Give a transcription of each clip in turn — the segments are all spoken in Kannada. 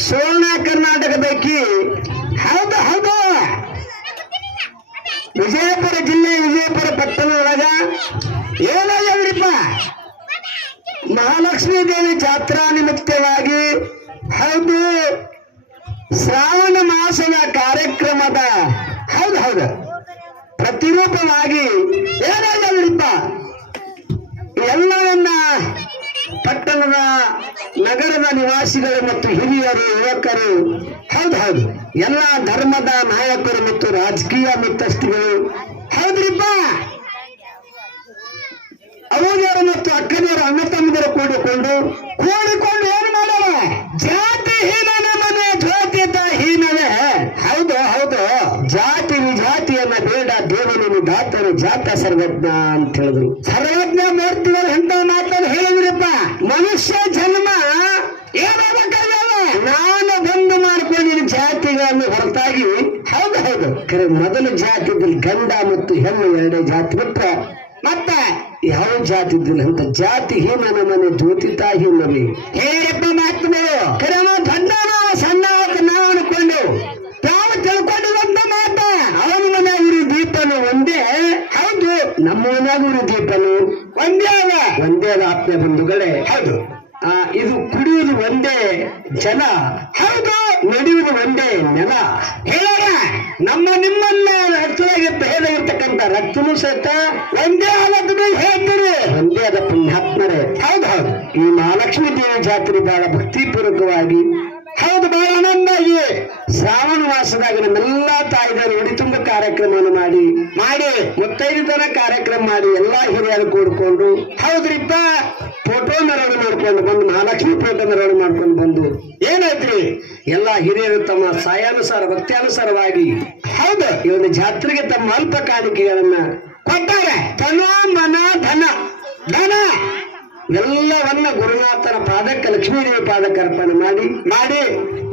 ಸುವರ್ಣ ಕರ್ನಾಟಕದಕ್ಕಿ ಹೌದು ಹೌದು ವಿಜಯಪುರ ಜಿಲ್ಲೆ ವಿಜಯಪುರ ಪಟ್ಟಣದೊಳಗ ಏನಾಗ್ಯವ್ರಿಪ್ಪ ಮಹಾಲಕ್ಷ್ಮೀ ದೇವಿ ಜಾತ್ರಾ ನಿಮಿತ್ತವಾಗಿ ಹೌದು ಶ್ರಾವಣ ಮಾಸದ ಕಾರ್ಯಕ್ರಮದ ಹೌದು ಹೌದು ಪ್ರತಿರೂಪವಾಗಿ ಏನಾಗ್ಯವ್ರಿಪ್ಪ ಎಲ್ಲವನ್ನ ಪಟ್ಟಣದ ನಗರದ ನಿವಾಸಿಗಳು ಮತ್ತು ಹಿರಿಯರು ಯುವಕರು ಹೌದು ಹೌದು ಎಲ್ಲ ಧರ್ಮದ ನಾಯಕರು ಮತ್ತು ರಾಜಕೀಯ ಮುಖ್ಯಸ್ಥಿಗಳು ಹೌದ್ರಿಪ್ಪ ಅವನವರು ಮತ್ತು ಅಕ್ಕನಿಯರು ಅಣ್ಣ ತಮ್ಮದರು ಕೂಡಿಕೊಂಡು ಏನು ಮಾಡ್ಯಾರ ಜಾತಿ ಹೀನನ ಮನೆ ಜ್ಯೋತಿತ ಹೀನವೇ ಹೌದು ಹೌದು ಜಾತಿ ವಿಜಾತಿಯನ್ನ ಬೇಡ ದೇವನನ್ನು ದಾತನು ಜಾತ ಸರ್ವಜ್ಞ ಅಂತ ಹೇಳಿದ್ರು ಸರ್ವಜ್ಞ ಮೂರ್ತಿಗಳು ಎಂತ ಮಾತನ್ನು ಹೇಳಿದ್ರಪ್ಪ ಮನುಷ್ಯ ಜನ್ಮ ಏನಾಗಲ್ಲ ನಾನು ಬಂದು ಮಾಡ್ಕೊಂಡಿನ ಜಾತಿಗಳನ್ನು ಹೊರತಾಗಿ ಹೌದು ಹೌದು ಮೊದಲು ಜಾತಿದಲ್ಲಿ ಗಂಡ ಮತ್ತು ಹೆಣ್ಣು ಎರಡೇ ಜಾತಿ ಬಿಟ್ರೆ ಮತ್ತೆ ಯಾವ ಜಾತಿ ಇದ್ದಿಲ್ಲ ಅಂತ ಜಾತಿ ಹೀನ ಮನೆ ಜ್ಯೋತಿತ ಹೀನವಿ ಹೇಳಪ್ಪ ಮಾತುಗಳು ಕರೆಮ ದೊಡ್ಡ ನಾವು ಸಣ್ಣ ನಾವು ಅನ್ಕೊಂಡು ತಾವು ತಿಳ್ಕೊಂಡು ಒಂದ ಮಾತ ಅವನ ಮನ್ಯಾಗ ಉರಿ ದೀಪನು ಒಂದೇ ಹೌದು ನಮ್ಮ ಮನ್ಯಾಗ ಉರಿ ದೀಪನು ಒಂದೇ ಅದ ಆತ್ಮೀಯ ಬಂಧುಗಳೇ ಹೌದು ಇದು ಕುಡಿಯುವುದು ಒಂದೇ ಜಲ ಹೌದು ನಡೆಯುವುದು ಒಂದೇ ನೆಲ ಹೇಳೋಣ ನಮ್ಮ ನಿಮ್ಮನ್ನ ರಕ್ತವಾಗಿರ್ತಕ್ಕಂಥ ರಕ್ತನೂ ಸಹಿತ ಒಂದೇ ಆಲದ ಮೇಲೆ ಹೇಳ್ತೀರಿ ಒಂದೇ ಆದ ಪುಣ್ಯಾತ್ಮರೇ ಹೌದು ಹೌದು ಈ ಮಹಾಲಕ್ಷ್ಮೀ ದೇವಿ ಜಾತ್ರೆ ಬಹಳ ಭಕ್ತಿಪೂರ್ವಕವಾಗಿ ಹೌದು ಬಹಳ ಆನಂದಾಗಿ ಶ್ರಾವಣ ಮಾಸದಾಗ ನಮ್ಮೆಲ್ಲಾ ತಾಯಿದರು ಉಡಿ ತುಂಬ ಕಾರ್ಯಕ್ರಮವನ್ನು ಮಾಡಿ ಮುತ್ತೈದತನ ಕಾರ್ಯಕ್ರಮ ಮಾಡಿ ಎಲ್ಲಾ ಹಿರಿಯರು ಕೂಡ್ಕೊಂಡು ಹೌದ್ರಿಪ್ಪ ಫೋಟೋ ಮೆರವಣಿಗೆ ಮಾಡ್ಕೊಂಡು ಬಂದು ಮಹಾಲಕ್ಷ್ಮಿ ಫೋಟೋ ಮೆರವಣಿಗೆ ಮಾಡ್ಕೊಂಡು ಬಂದು ಏನಾಯ್ತ್ರಿ ಎಲ್ಲಾ ಹಿರಿಯರು ತಮ್ಮ ಸಾಯಾನುಸಾರ ಭಕ್ತಿಯಾನುಸಾರವಾಗಿ ಹೌದು ಈ ಒಂದು ಜಾತ್ರೆಗೆ ತಮ್ಮ ಅಲ್ಪ ಕಾಣಿಕೆಗಳನ್ನ ಕೊಟ್ಟಾರೆ ತನೋ ಮನ ಧನ ಎಲ್ಲವನ್ನ ಗುರುನಾಥನ ಪಾದಕ್ಕೆ ಲಕ್ಷ್ಮೀದೇವಿ ಪಾದಕ್ಕೆ ಅರ್ಪಣೆ ಮಾಡಿ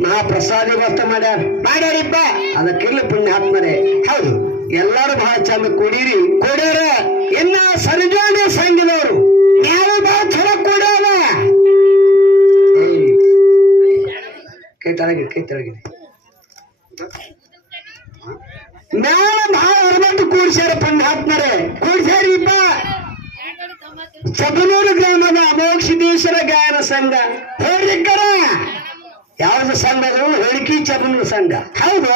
ಮಹಾಪ್ರಸಾದಿ ವ್ಯವಸ್ಥೆ ಮಾಡ್ಯಾರಿಪ್ಪ ಅದಕ್ಕೆಲ್ಲ ಪುಣ್ಯಾತ್ಮರೇ ಹೌದು ಎಲ್ಲರೂ ಬಹಳ ಚಂದ ಕೊಡ್ಯಾರ ಇನ್ನ ಸರ್ಜೋಣಿ ಸಂಘದವರು ನಾವು ಬಹಳ ಚಲೋ ಕೊಡ್ಯಾರ ಕೈ ತೆಳಗಿದೆ ಮ್ಯಾಲ ಬಹಳ ಅರವತ್ತು ಕೂಡ್ಸ್ಯಾರ ಪುಣ್ಯಾತ್ಮರೇ ಕೂಡ್ಸ್ಯಾರಿಪ್ಪ ಚಬನೂರು ಗ್ರಾಮದ ಅಮೋಕ್ಷಿದೇಶ್ವರ ಗಾಯನ ಸಂಘ ಹೋರಿಕರ ಯಾವ್ದು ಸಂಘಗಳು ಹೇಳಿಕಿ ಚಬನೂರು ಸಂಘ ಹೌದು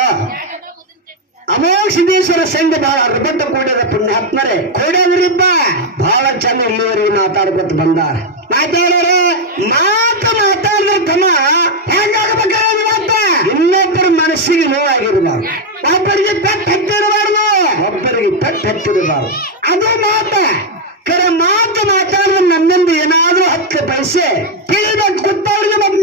ಅಮೋಕ್ಷಿದೇಶ್ವರ ಸಂಘ ಬಹಳ ಅರ್ಬಟ್ಟ ಕೂಡ್ಯದ ಪುಣ್ಯಾತ್ಮರೇ ಕೂಡ್ಯದ್ರಿಪ್ಪ ಬಹಳ ಚೆನ್ನ ಇಲ್ಲಿವರೆಗೆ ಮಾತಾಡ್ಕೊತ ಬಂದಾರ ಮಾತಾಡಿದ್ರೆ ತಮ್ಮ ಹೆಂಗಾಗಬೇಕಾದ ಇನ್ನೊಬ್ಬರ ಮನಸ್ಸಿಗೆ ನೋವಾಗಿರಬಾರ್ದು ಒಬ್ಬರಿಗೆ ಪೆಟ್ಟು ಹತ್ತಿರಬಾರ್ದು ಅದು ಮಾತು ಮಾತಾಡಿದ್ರೆ ನಮ್ಮಿಂದ ಏನಾದ್ರೂ 10 ಪೈಸೆ ತಿಳಿಬೇಕು ಕುತ್ತವ್ರಿಗೆ ಮತ್ತು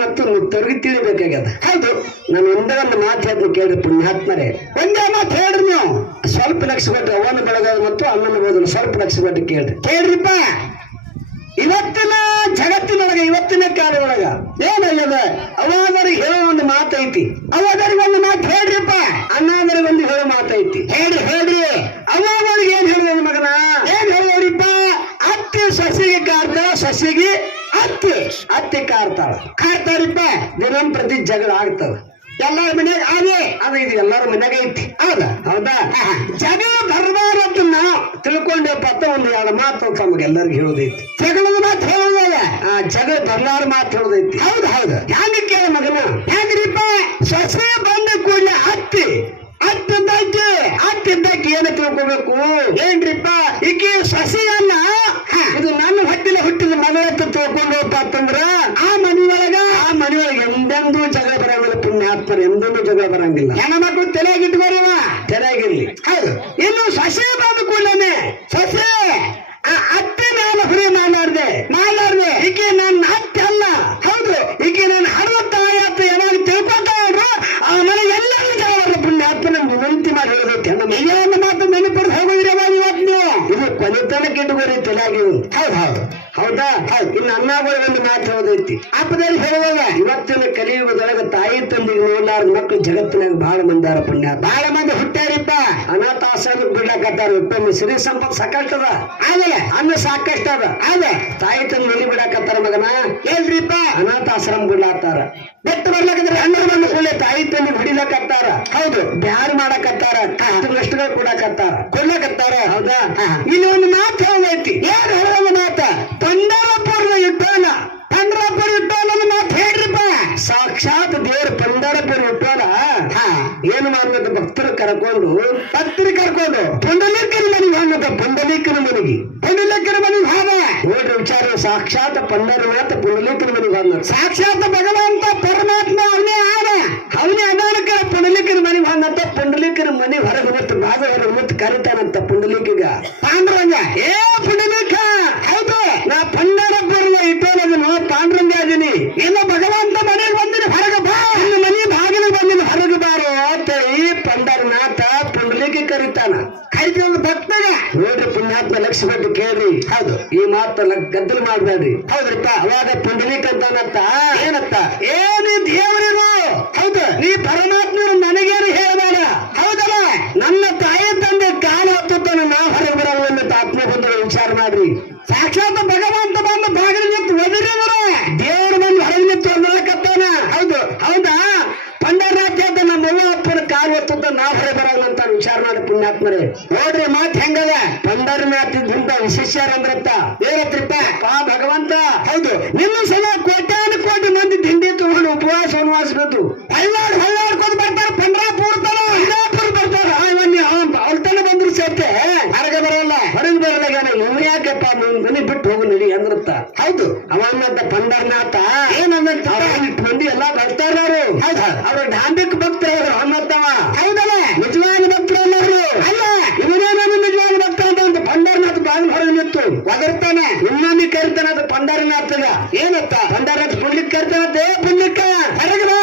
ಮತ್ತು ಮುತ್ತವ್ರಿಗೆ ತಿಳಿಬೇಕಾಗ್ಯದ ಹೌದು ನಾನು ಒಂದೇ ಒಂದು ಮಾತು ಹೇಳ್ತೀನಿ ಕೇಳ್ರಿ ಪುಣ್ಯಾತ್ಮರೇ ಒಂದೇ ಮಾತು ಹೇಳ್ರಿ ನೀವು ಸ್ವಲ್ಪ ಲಕ್ಷ ಕೊಟ್ಟರೆ ಅವನ ಬೆಳಗೋದು ಮತ್ತು ಅಣ್ಣನ ಬೋದಲು ಸ್ವಲ್ಪ ಲಕ್ಷ ಕೊಟ್ಟು ಕೇಳ್ರಿಪ್ಪ ಇವತ್ತಿನ ಜಗತ್ತಿನೊಳಗೆ ಇವತ್ತಿನ ಕಾಲದೊಳಗ ಏನಾಗ್ಯದ ಅವಾದರಿಗೆ ಹೇಳೋ ಒಂದು ಮಾತೈತಿ ಅವಾದರಿಗೆ ಒಂದು ಮಾತು ಹೇಳ್ರಿಪ್ಪ ಅಣ್ಣಾದರಿಗೆ ಒಂದು ಹೇಳೋ ಮಾತೈತಿ ಹೇಳ್ರಿ ಅವಾದರಿಗೆ ಏನ್ ಹೇಳಿದ ಮಗನ ಏನ್ ಹೇಳಿದ್ರಿಪ್ಪ ಅತ್ತೆ ಸೊಸೆಗೆ ಕಾಡ್ತಾಳ ಸೊಸೆಗೆ ಅತ್ತೆ ಕಾಡ್ತಾರಿಪ್ಪ ದಿನಂಪ್ರತಿ ಜಗಳ ಆಗ್ತಾವ ಎಲ್ಲರ ಮನ್ಯಾಗ ಇದು ಎಲ್ಲರ ಮನ್ಯಾಗ ಐತಿ ಹೌದಾ ಜಗಳ ಬರಬಾರದು ನಾವು ತಿಳ್ಕೊಂಡೇಪ್ಪ ಅಂತ ಒಂದು 2 ಮಾತು ತಮಗೆಲ್ಲರಿಗೂ ಹೇಳೋದೈತಿ ಜಗಳದ ಮಾತು ಹೇಳೋದಲ್ಲ ಜಗಳ ಬರ್ಲಾರ ಮಾತು ಹೇಳೋದೈತಿ ಹೌದು ಹ್ಯಾಂಗ ಕೇಳ ಮಗನ ಹ್ಯಾಂಗ್ರಿಪ್ಪ ಸೊಸೆ ಬಂದ ಕೂಡಲೇ ಅತ್ತಿದ್ದಕ್ಕೆ ಏನ ತಿಳ್ಕೋಬೇಕು ಏನ್ರಿಪ್ಪ ಈಕೆ ಸೊಸೆ ಅಲ್ಲ ಇದು ನನ್ನ ಹುಟ್ಟಿದ ಮಗಳ ಅಂತ ತಿಳ್ಕೊಂಡು ಹೋಗ್ತಾ ಅಂತಂದ್ರ ಆ ಮನೆಯೊಳಗೆ ಎಂದೆಂದೂ ಜಗಳ ಬರಂಗಿಲ್ಲ ಪುಣ್ಯಾತ್ಮರು ಎಂದೆಂದೂ ಜಗಳ ಬರಂಗಿಲ್ಲ ಹೆಣ್ಮಕ್ಳು ತಲೆಯಾಗಿರ್ಲಿ ಹೌದು ಇನ್ನು ಸೊಸೆ ಬಂದ ಕೂಡಲೇ ಸೊಸೆ ಅತ್ತೆ ನಾನು ಹುರಿ ಮಾತಾಡ್ದೆ ಈಕೆ ನನ್ನ ಅತ್ತೆ ಅಲ್ಲ ಹೌದು ಈಕೆ ನನ್ನ ಹಣದ ತಾಯಿ ಅತ್ತ ಯಾವಾಗ ತಿಳ್ಕೊತಾವ್ರು ಆ ಮನೆ ಎಲ್ಲರೂ ಜಗಳ ಪುಣ್ಯಾತ್ಮ ನಮ್ಗೆ ವಿನಂತಿ ಮಾಡಿ ಹೇಳೋದೈತೆ ನಮ್ಮ ಒಂದು ಮಾತು ನೆನಪಡ್ದು ಹೋಗೋದಿರವ ಇವತ್ತು ನೀವು ಇದು ಕೊನೆತನಕ್ಕೆ ಇಟ್ಟುಕೋರಿ ತಲೆಯಾಗಿ ಹೌದಾ ಇನ್ನು ಅಣ್ಣಗಳು ಒಂದು ಒಂದು ಮಾತು ಹೇಳೋದೈತಿ. ಅಪ್ಪದಲ್ಲಿ ಹೇಳುವಾಗ ಇವತ್ತಿನ ಕಲಿಯುಗದೊಳಗ ತಾಯಿ ತಂದೆಗೆ ನೋಡ್ಲಾರ ಮಕ್ಕಳು ಜಗತ್ತಿನಾಗ ಬಹಳ ಮಂದಾರ ಪುಣ್ಯ. ಬಹಳ ಮಂದಿ ಹುಟ್ಟ್ಯಾರಿಪ್ಪ ಅನಾಥಾಶ್ರಮಕ್ಕೆ ಬಿಡ್ಲಾಕತ್ತಾರ. ಒಮ್ಮೆ ಸಿರಿ ಸಂಪತ್ತು ಸಾಕಷ್ಟು ಅದ, ಆಮೇಲೆ ಅನ್ನ ಸಾಕಷ್ಟು ಅದ, ಆದ್ರೆ ತಾಯಿ ತಂದೆ ಮನಿ ಬಿಡಾಕತ್ತಾರ ಮಗನ. ಏನ್ರಿಪ್ಪ ಅನಾಥಾಶ್ರಮ ಬಿಡ್ಲಾತ್ತಾರ. ಬೆಟ್ಟು ಬರ್ಲಾಕಂದ್ರೆ ಹಣ್ಣು ಬಂದು ಕೊಳ್ಳೆ ತಾಯಿ ತಂದೆ ಹೊಡಿಲಾಕತ್ತಾರ. ಹೌದು, ಬ್ಯಾರು ಮಾಡಕತ್ತಾರ, ಕಷ್ಟಗಳು ಕೊಡ್ಲಾಕತ್ತಾರ. ಹೌದಾ? ಇಲ್ಲಿ ಒಂದು ಮಾತು ಹೇಳೈತಿ. ಏನ್ ಹೇಳೋದು ಮಾತ? ಪಂಡರಪುರ ಇಟ್ಟೋನ ಮಾತು ಹೇಳ್ರಿಪ್ಪ. ಸಾಕ್ಷಾತ್ ದೇವ್ರ ಪಂಡರಪುರ ಇಟ್ಟೋನ ಏನು ಮಾಡ್ದ? ಭಕ್ತರು ಕರ್ಕೊಂಡು ಪುಂಡಲೀಕನ ಮನೆಗೆ ಹಾನದ. ಪುಂಡಲೀಕನ ಮನೆಗೆ ಹಾನ ನೋಡ್ರಿ ವಿಚಾರ. ಸಾಕ್ಷಾತ್ ಪಂಡರನಾಥ ಪುಂಡಲೀಕನ ಮನೆಗೆ ಹಾನ. ಸಾಕ್ಷಾತ್ ಭಗವಂತ ಪರಮಾತ್ಮ ಅವನೇ ಅದಾನಕ ಪುಂಡಲೀಕನ ಮನೆಗೆ ಹಾನಂತ. ಪುಂಡಲೀಕನ ಮನೆ ಹೊರಗೆ ಮತ್ತು ಭಾಗ ಹೊರಗೆ ಮತ್ತು ಕರಿತಾನಂತ ಪುಂಡಲೀಕಿಗ. ಪಾಂಡುರಂಗ, ಏ ಪುಂಡಲೀಕ, ಹೌದು ನಾ ಪಂಡರಪುರ ಇಟ್ಟೋನದನು ಪಾಂಡುರಂಗ ಅದೀನಿ. ಇಲ್ಲ ಭಗವಂತ ಮನೆಗೆ ಬಂದಿನ ಹೊರಗೆ ಬಾ, ಇನ್ನು ಮನೆ ಭಾಗನ ಬಂದಿನ ಹೊರಗೆ ಬಾರೋ ಅಂತ ಈ ಪಂಡರನಾಥ ಪುಂಡಲೀಕಿ ಕರಿತಾನ. ಕರಿತ ಭಕ್ತಗ ನೋಡ್ರಿ ಪುಣ್ಯಾತ್ಮ ಲಕ್ಷ ಕೊಟ್ಟು ಕೇಳ್ರಿ. ಹೌದು, ಈ ಮಾತು ಗದ್ದಲು ಮಾಡ್ಬೇಡ್ರಿ. ಹೌದ್ರಿಪ್ಪ. ಅವಾಗ ಪುಂಡಲೀಕ ಅಂತಾನತ್ತ. ಏನತ್ತ? ಏನಿ ದೇವರಿರು. ಹೌದು, ನೀ ಪರಮಾತ್ಮರು ನನಗೇನು ಹೇಳಬೇಡ. ಹೌದಲ್ಲ? ನನ್ನ ತಾಯಿ ತಂದೆ ಕಾಲ ಹತ್ತುತ್ತಾನೆ, ನಾ ಹೊರಗೆ ಬರಲ್ಲ ಆತ್ಮ ಬಂದು ವಿಚಾರ ಮಾಡ್ರಿ. ಸಾಕ್ಷಾತ್ ಭಗವಂತ ಬಂದು ಬಾಗಿಲು ನಿಂತು ಒದರಿದ್ರು, ದೇವರು ಬಂದು ಹೊರಗೆ ನಿಂತು ಒದರಕತ್ತಾನ. ಹೌದು, ಹೌದಾ? ಪಂಡರನಾಥ ನಮ್ಮವ್ವ ಅಪ್ಪನ ಕಾಲು ಹೊತ್ತುತ್ತ ನಾ ಹೊರಗೆ ಬರಲ್ಲ ಅಂತ ವಿಚಾರ ಮಾಡಿ ಪುಣ್ಯಾತ್ಮರೇ. ನೋಡ್ರಿ ಮಾತು ಹೆಂಗದ? ಪಂಡರನಾಥ ಇದ್ದಂತ ವಿಶೇಷರಂದ್ರತ್ತ. ಏನತ್ರಿಪ್ಪ? ಭಗವಂತ. ಹೌದು, ನಿಮ್ಮ ಸಲ ಕೋಟಿ ಮಂದಿ ತಿಂಡಿ ತಗೊಂಡು ಉಪವಾಸ ವನವಾಸಬೇಕು. ಹಳ್ಳಾಡ್ಕೊಂಡು ಬರ್ತಾರೆ. ಪಂಡರಾಪುರ ಬರ್ತಾರ. ಅವ್ರ ಬಂದ್ರು ಸೇರ್ತೆ ಹೊರಗೆ ಬರಲ್ಲ. ಇವ್ ಯಾಕಪ್ಪ ಮನೆ ಬಿಟ್ಟು ಹೋಗು ನಡಿ ಅಂದ್ರತ್ತ. ಹೌದು, ಅವನ್ನಂತ ಪಂಡರನಾಥ ಏನಂತ ಮಂದಿ ಎಲ್ಲಾ ಬರ್ತಾರ. ಹೌದಾ? ಅವ್ರ ಡಾಂಬಿಕ್ ಭಕ್ತರು ಅವನತ್ತವ. ಹೌದಲ್ಲ? ನಿಜವಾದ ಭಕ್ತರು ಎಲ್ಲರೂ ಅಲ್ಲ. ಇವನೇನು ನಿಜವಾದ ಭಕ್ತ ಅಂತ ಪಂಡರನಾಥ ಬಾಗಿಲು ಹೊರಗೆ ನಿಂತು ಒದರ್ತಾನೆ. ಇನ್ನೊಂದು ಕರಿತಾನ ಅದು ಪಂಡರನಾಥಗ. ಏನತ್ತ? ಪಂಡರನಾಥ ಪುಣ್ಯಕ್ ಕರಿತಾನಂತೆ. ಪುಣ್ಯಕ್ಕ ಹೊರಗೆ ಬಾ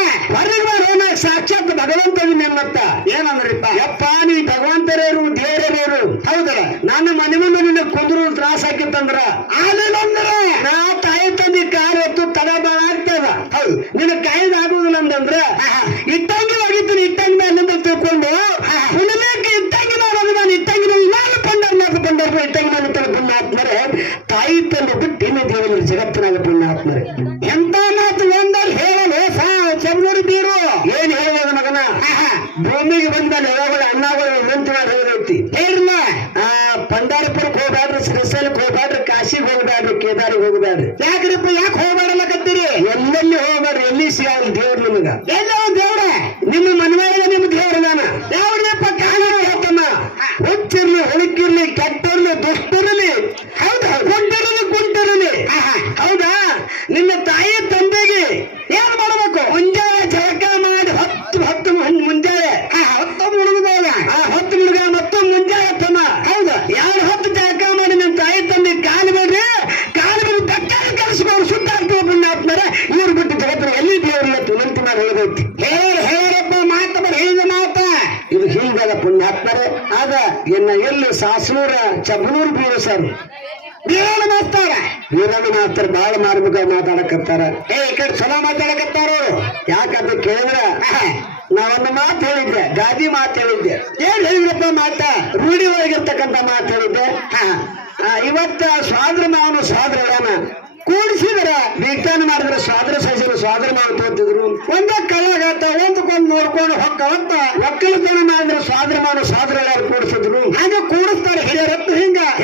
ಸಾಕ್ಷಾತ್ ಭಗವಂತ ನಿಮ್ಮತ್ತ. ಏನಂದ್ರಿಪ್ಪ? ಯಪ್ಪ ನೀ ಭಗವಂತರೇರು ದೇವರೇರು. ಹೌದಲ್ಲ? ನಾನು ಮನೆ ಮುಂದೆ ನಿನ್ನ ಕುಂದ್ರು ತ್ರಾಸ ಹಾಕಿತ್ತಂದ್ರ ಆಮೇಲೆ ನಾ ತಾಯಿ ತಂದಿ ಕಾರ್ ಹೊತ್ತು ತಡ ಬಾಳ ಆಗ್ತದ. ಹೌದು, ನಿನ್ನ ಕಾಯ್ದಾಗುದಿಲ್ಲ ಅಂತಂದ್ರ ಇಟ್ಟಂಗಿ ಹೋಗಿದ್ದೀನಿ. ಇಟ್ಟಂಗಿ ಅಲ್ಲಿಂದ ತಿಳ್ಕೊಂಡು ಪುಣ್ಯಕ್ಕೆ ಇಟ್ಟಂಗಿ ನಾನು ಇಟ್ಟಂಗಿ ನಾನು ಪಂಡರನಾಥ ಇಟ್ಟಂಗಿ ನಾನು ಪುಣ್ಯಾತ್ಮರೇ. ತಾಯಿ ತಂದೆ ಬಿಟ್ಟು ಇನ್ನು ದೇವರ ಜಗತ್ತಿನಾಗ ಪುಣ್ಯಾತ್ಮರೇ. ಎಂತ ಮಾತು ಒಂದಾರು ಹೇಳಲು ಚಂದೂರು ಬೀರು. ಏನ್ ಹೇಳ್ಬೋದು ಮಗನ? ಭೂಮಿಗೆ ಬಂದಲ್ಲಿ ಯಾವಾಗಲೂ ಅನ್ನಗಳು ನಿಂತು ಹೇಳೈತಿ. ಹೇಳಿಲ್ಲ, ಪಂಡರಪುರಕ್ಕೆ ಹೋಗ್ಬೇಡ್ರಿ, ಶ್ರೀಶೈಲಕ್ಕೆ ಹೋಗ್ಬೇಡ್ರಿ, ಕಾಶಿಗೆ ಹೋಗ್ಬೇಡ್ರಿ, ಕೇದಾರಿಗೆ ಹೋಗ್ಬೇಡ್ರಿ. ಯಾಕ್ರಿಪ್ಪ? ಯಾಕೆ ಹೋಗ್ಬೇಡಲ್ಲಕತ್ತೀರಿ? ಎಲ್ಲೆಲ್ಲಿ ಹೋಗ್ಬೇಡ್ರಿ, ಎಲ್ಲಿ ಸಿಗಲ್ಲ ದೇವ್ರು ನಿಮಗ. ಎಲ್ಲ ದೇವ್ರ ನಿಮ್ಮ ಮನವೊಳಗೆ ನಿಮ್ಮ ದೇವ್ರ ನಾನು ಯಾವ್ದಪ್ಪ ಕಾಲ ಹೋಗ್ತಾನ. ಹುಚ್ಚಿರ್ಲಿ, ಹುಡುಕಿರ್ಲಿ, ಕೆಟ್ಟಿರ್ಲಿ, ದುಷ್ಟಿರ್ಲಿ, ಹೌದಾ? ಕುಂಟಿರಲಿ. ಹೌದಾ? ನಿನ್ನ ತಾಯಿ ತಂದೆಗೆ ಏನ್ ಮಾಡ್ಬೇಕು? ಮುಂಜಾನೆ ಜಳಕ ಮಾಡಿ ಹೊತ್ತು ಮುಂಜಾನೆ 10 ಮುಳುಗದ 10 ಮುಳುಗ ಮತ್ತು ಮುಂಜಾನೆ ತಮ್ಮ. ಹೌದಾ? ಯಾರು 10 ಜಳಕ ಮಾಡಿ ನಿಮ್ ತಾಯಿ ತಂದೆ ಕಾಲು ಬಿಡ್ರಿ ಬೆಟ್ಟಾಗಿ ಕಲಿಸ್ಕೊಂಡು ಶುದ್ಧ ಆಗ್ತವ ಪುಣ್ಯಾತ್ಮರ. ಇವ್ರು ಬಿಟ್ಟು ಜಗತ್ತಿನ ಎಲ್ಲಿ ದೇವರಿಲ್ಲ ತುನಂತಿ ಮಾಡಿ ಹೇಳಬೇಕು. ಹೇಳಪ್ಪ ಮಾತ ಹೇಳಿದ ಮಾತ ಇದು ಹೀಗದ ಪುಣ್ಯಾತ್ಮರೇ. ಆಗ ಎಲ್ಲಿ ಸಾಸೂರ ಚಬನೂರು ಬೀರು ಸರ್ ವೀರಣ್ಣ ಮಾಸ್ತಾರ ಬಾಳ ಮಾರ್ಮಿಕ ಮಾತಾಡಕತ್ತಾರ. ಈ ಕಡೆ ಚಲೋ ಮಾತಾಡಕತ್ತಾರ. ಯಾಕಂತ ಕೇಳಿದ್ರ ನಾವೊಂದು ಮಾತು ಹೇಳಿದ್ದೆ, ಗಾದಿ ಮಾತು ಹೇಳಿದ್ದೆ. ಏನ್ ಹೇಳಿದ್ರಪ್ಪ ಮಾತ? ರೂಢಿ ಒಳಗಿರ್ತಕ್ಕಂಥ ಮಾತು ಹೇಳಿದ್ದೆ. ಇವತ್ತ ಸ್ವಾದ್ರ ಮಾವನು ಸ್ವಾದ್ರ ಕೂಡಿಸಿದ್ರ ವಿಜ್ಞಾನ ಮಾಡಿದ್ರೆ ಸ್ವಾದ್ರ ಸಹಿಸಿದ್ರು ಸ್ವಾದ್ರ ಮಾವ ತೋತಿದ್ರು. ಒಂದೇ ಕಳ್ಳಗಾತ ಒಂದಕ್ಕೊಂದು ನೋಡ್ಕೊಂಡು ಹೊಕ್ಕವತ್ತ ಒಕ್ಕಲತನ ಮಾಡಿದ್ರೆ ಸ್ವಾದ್ರ ಮಾವ ಸ್ವಾದ್ರ ಕೂಡಿಸಿದ್ರು. ಹಾಗೆ ಕೂಡಿಸ್ತಾರೆ ಹಿರಿಯರತ್ತು.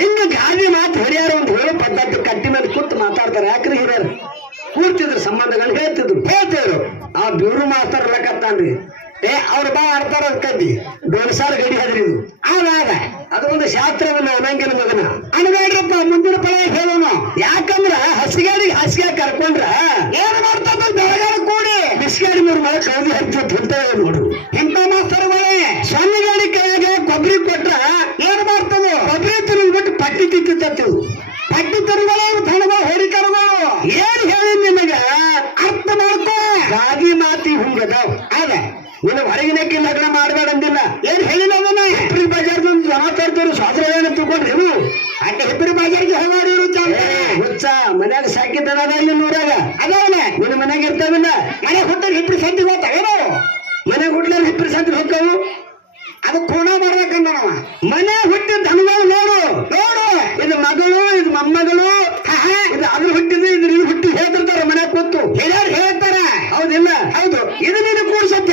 ಹಿಂಗ ಗಾದಿ ಮಾತು ಹಿರಿಯರ ಒಂದು ಹೇಳೋ ಪದ್ಧತಿ ಕಟ್ಟಿ ಮೇಲೆ ಕೂತು ಮಾತಾಡ್ತಾರೆ. ಯಾಕ್ರಿ ಹಿರಿಯರು ಕೂಡ್ತಿದ್ರು, ಸಂಬಂಧಗಳು ಹೇಳ್ತಿದ್ರು. ಆ ಬ್ಯೂರು ಮಾತಾಡ್ಲಕತ್ತಾನ್ರಿ. ಅವ್ರು ಬಾ ಆಡ್ತಾರ ಕದ್ದಿ ಡೋಲ್ಸಾರ್ ಗಡಿ ಹದ್ರಿದು ಅದೊಂದು ಶಾಸ್ತ್ರವನ್ನ ಅನ್ನಂಗಿಲ್ಲ ಮಗನ. ಅನ್ಬೇಡ್ರಪ್ಪ, ಮುಂದಿನ ಫಲ ಹೇಳೋಣ. ಯಾಕಂದ್ರ ಹಸಿಗಾಡಿಗೆ ಹಾಸಿಗೆ ಕರ್ಕೊಂಡ್ರ ಏನ್ ಮಾಡ್ತಾರ? ಬೆಳಗಾರ ಕೂಡಿ ಬಿಸ್ಗಾಡಿ 3 ಮಳೆ ಕೌದಿ ಹಚ್ಚ ನೋಡು. ಇಂಥ ಮಾಸ್ತರ್ಗಳೇ ಸಣ್ಣ ಗಾಡಿ ಕೈಯಾಗ ಕೊಬ್ಬರಿ ಕೊಟ್ರ ಏನ್ ಮಾಡ್ತದ? ಕೊಬ್ಬರಿ ತಿರುಗ್ಬಿಟ್ಟು ಪಟ್ಟಿ ತಿತ್ತವು. ಪಟ್ಟಿ ತರುಗಳು ಧನಗಳು ಹೊಡಿಕರುಗಳು. ಏನ್ ಹೇಳಿ ನಿಮಗ ಅರ್ಥ ಮಾಡ್ಕೋ. ಗಾದಿ ಮಾತಿ ಹುಂಗದಾವ್. ಅದ ನೀನು ಹೊರಗಿನಕ್ಕೆ ಲಗ್ನ ಮಾಡಬೇಡ ಅಂದಿಲ್ಲ. ಏನ್ ಹೇಳಿಲ್ಲ ಅದನ್ನ? ಹೆಬ್ಬರಿ ಬಜಾರ್ದು ಜನ ತರ್ತಾರೆ ಸ್ವಾತಂತ್ರ್ಯ ತಿಳ್ಕೊಂಡ್ರಿ ನೀವು. ಅಡ್ಡ ಹೆಬ್ಬರಿ ಬಜಾರ್ಗೆ ಹೋಗಾಡಿರು ಹುಚ್ಚ ಮನ್ಯಾಗ ಸಾಕಿದ್ದಾನ ಇಲ್ಲಿ ಊರಾಗ ಅದಾವಲ್ಲ ನಿನ್ನ ಮನ್ಯಾಗ ಇರ್ತಾವಿಲ್ಲ ಮನೆ ಹುಟ್ಟ ಹಿಪ್ರಿ ಸಂತಿ ಹೋಗ್ತಾವೇನೋ ಮನೆ ಹುಟ್ಲ ಹಿಪ್ರಿ ಸಂತಿ ಹೋಗ್ತಾವು ಅದು ಕೋಣ ಮಾಡ್ಬೇಕಂದ ನಾವ ಮನೆ ಹುಟ್ಟಿದ ದನಗಳು ನೋಡು ನೋಡು ಇದು ಮಗಳು ಇದು ಮೊಮ್ಮಗಳು ಇದು ಅದ್ರ ಹುಟ್ಟಿದ ಇದು ಹುಟ್ಟಿ ಹೇಳ್ತಿರ್ತಾರ ಮನ್ಯಾಗ ಕೂತು ಹೇಳ್ತಾರ ಹೌದಿಲ್ಲ ಹೌದು ಇದು ನೀನು ಕೂಡ್ಸತ್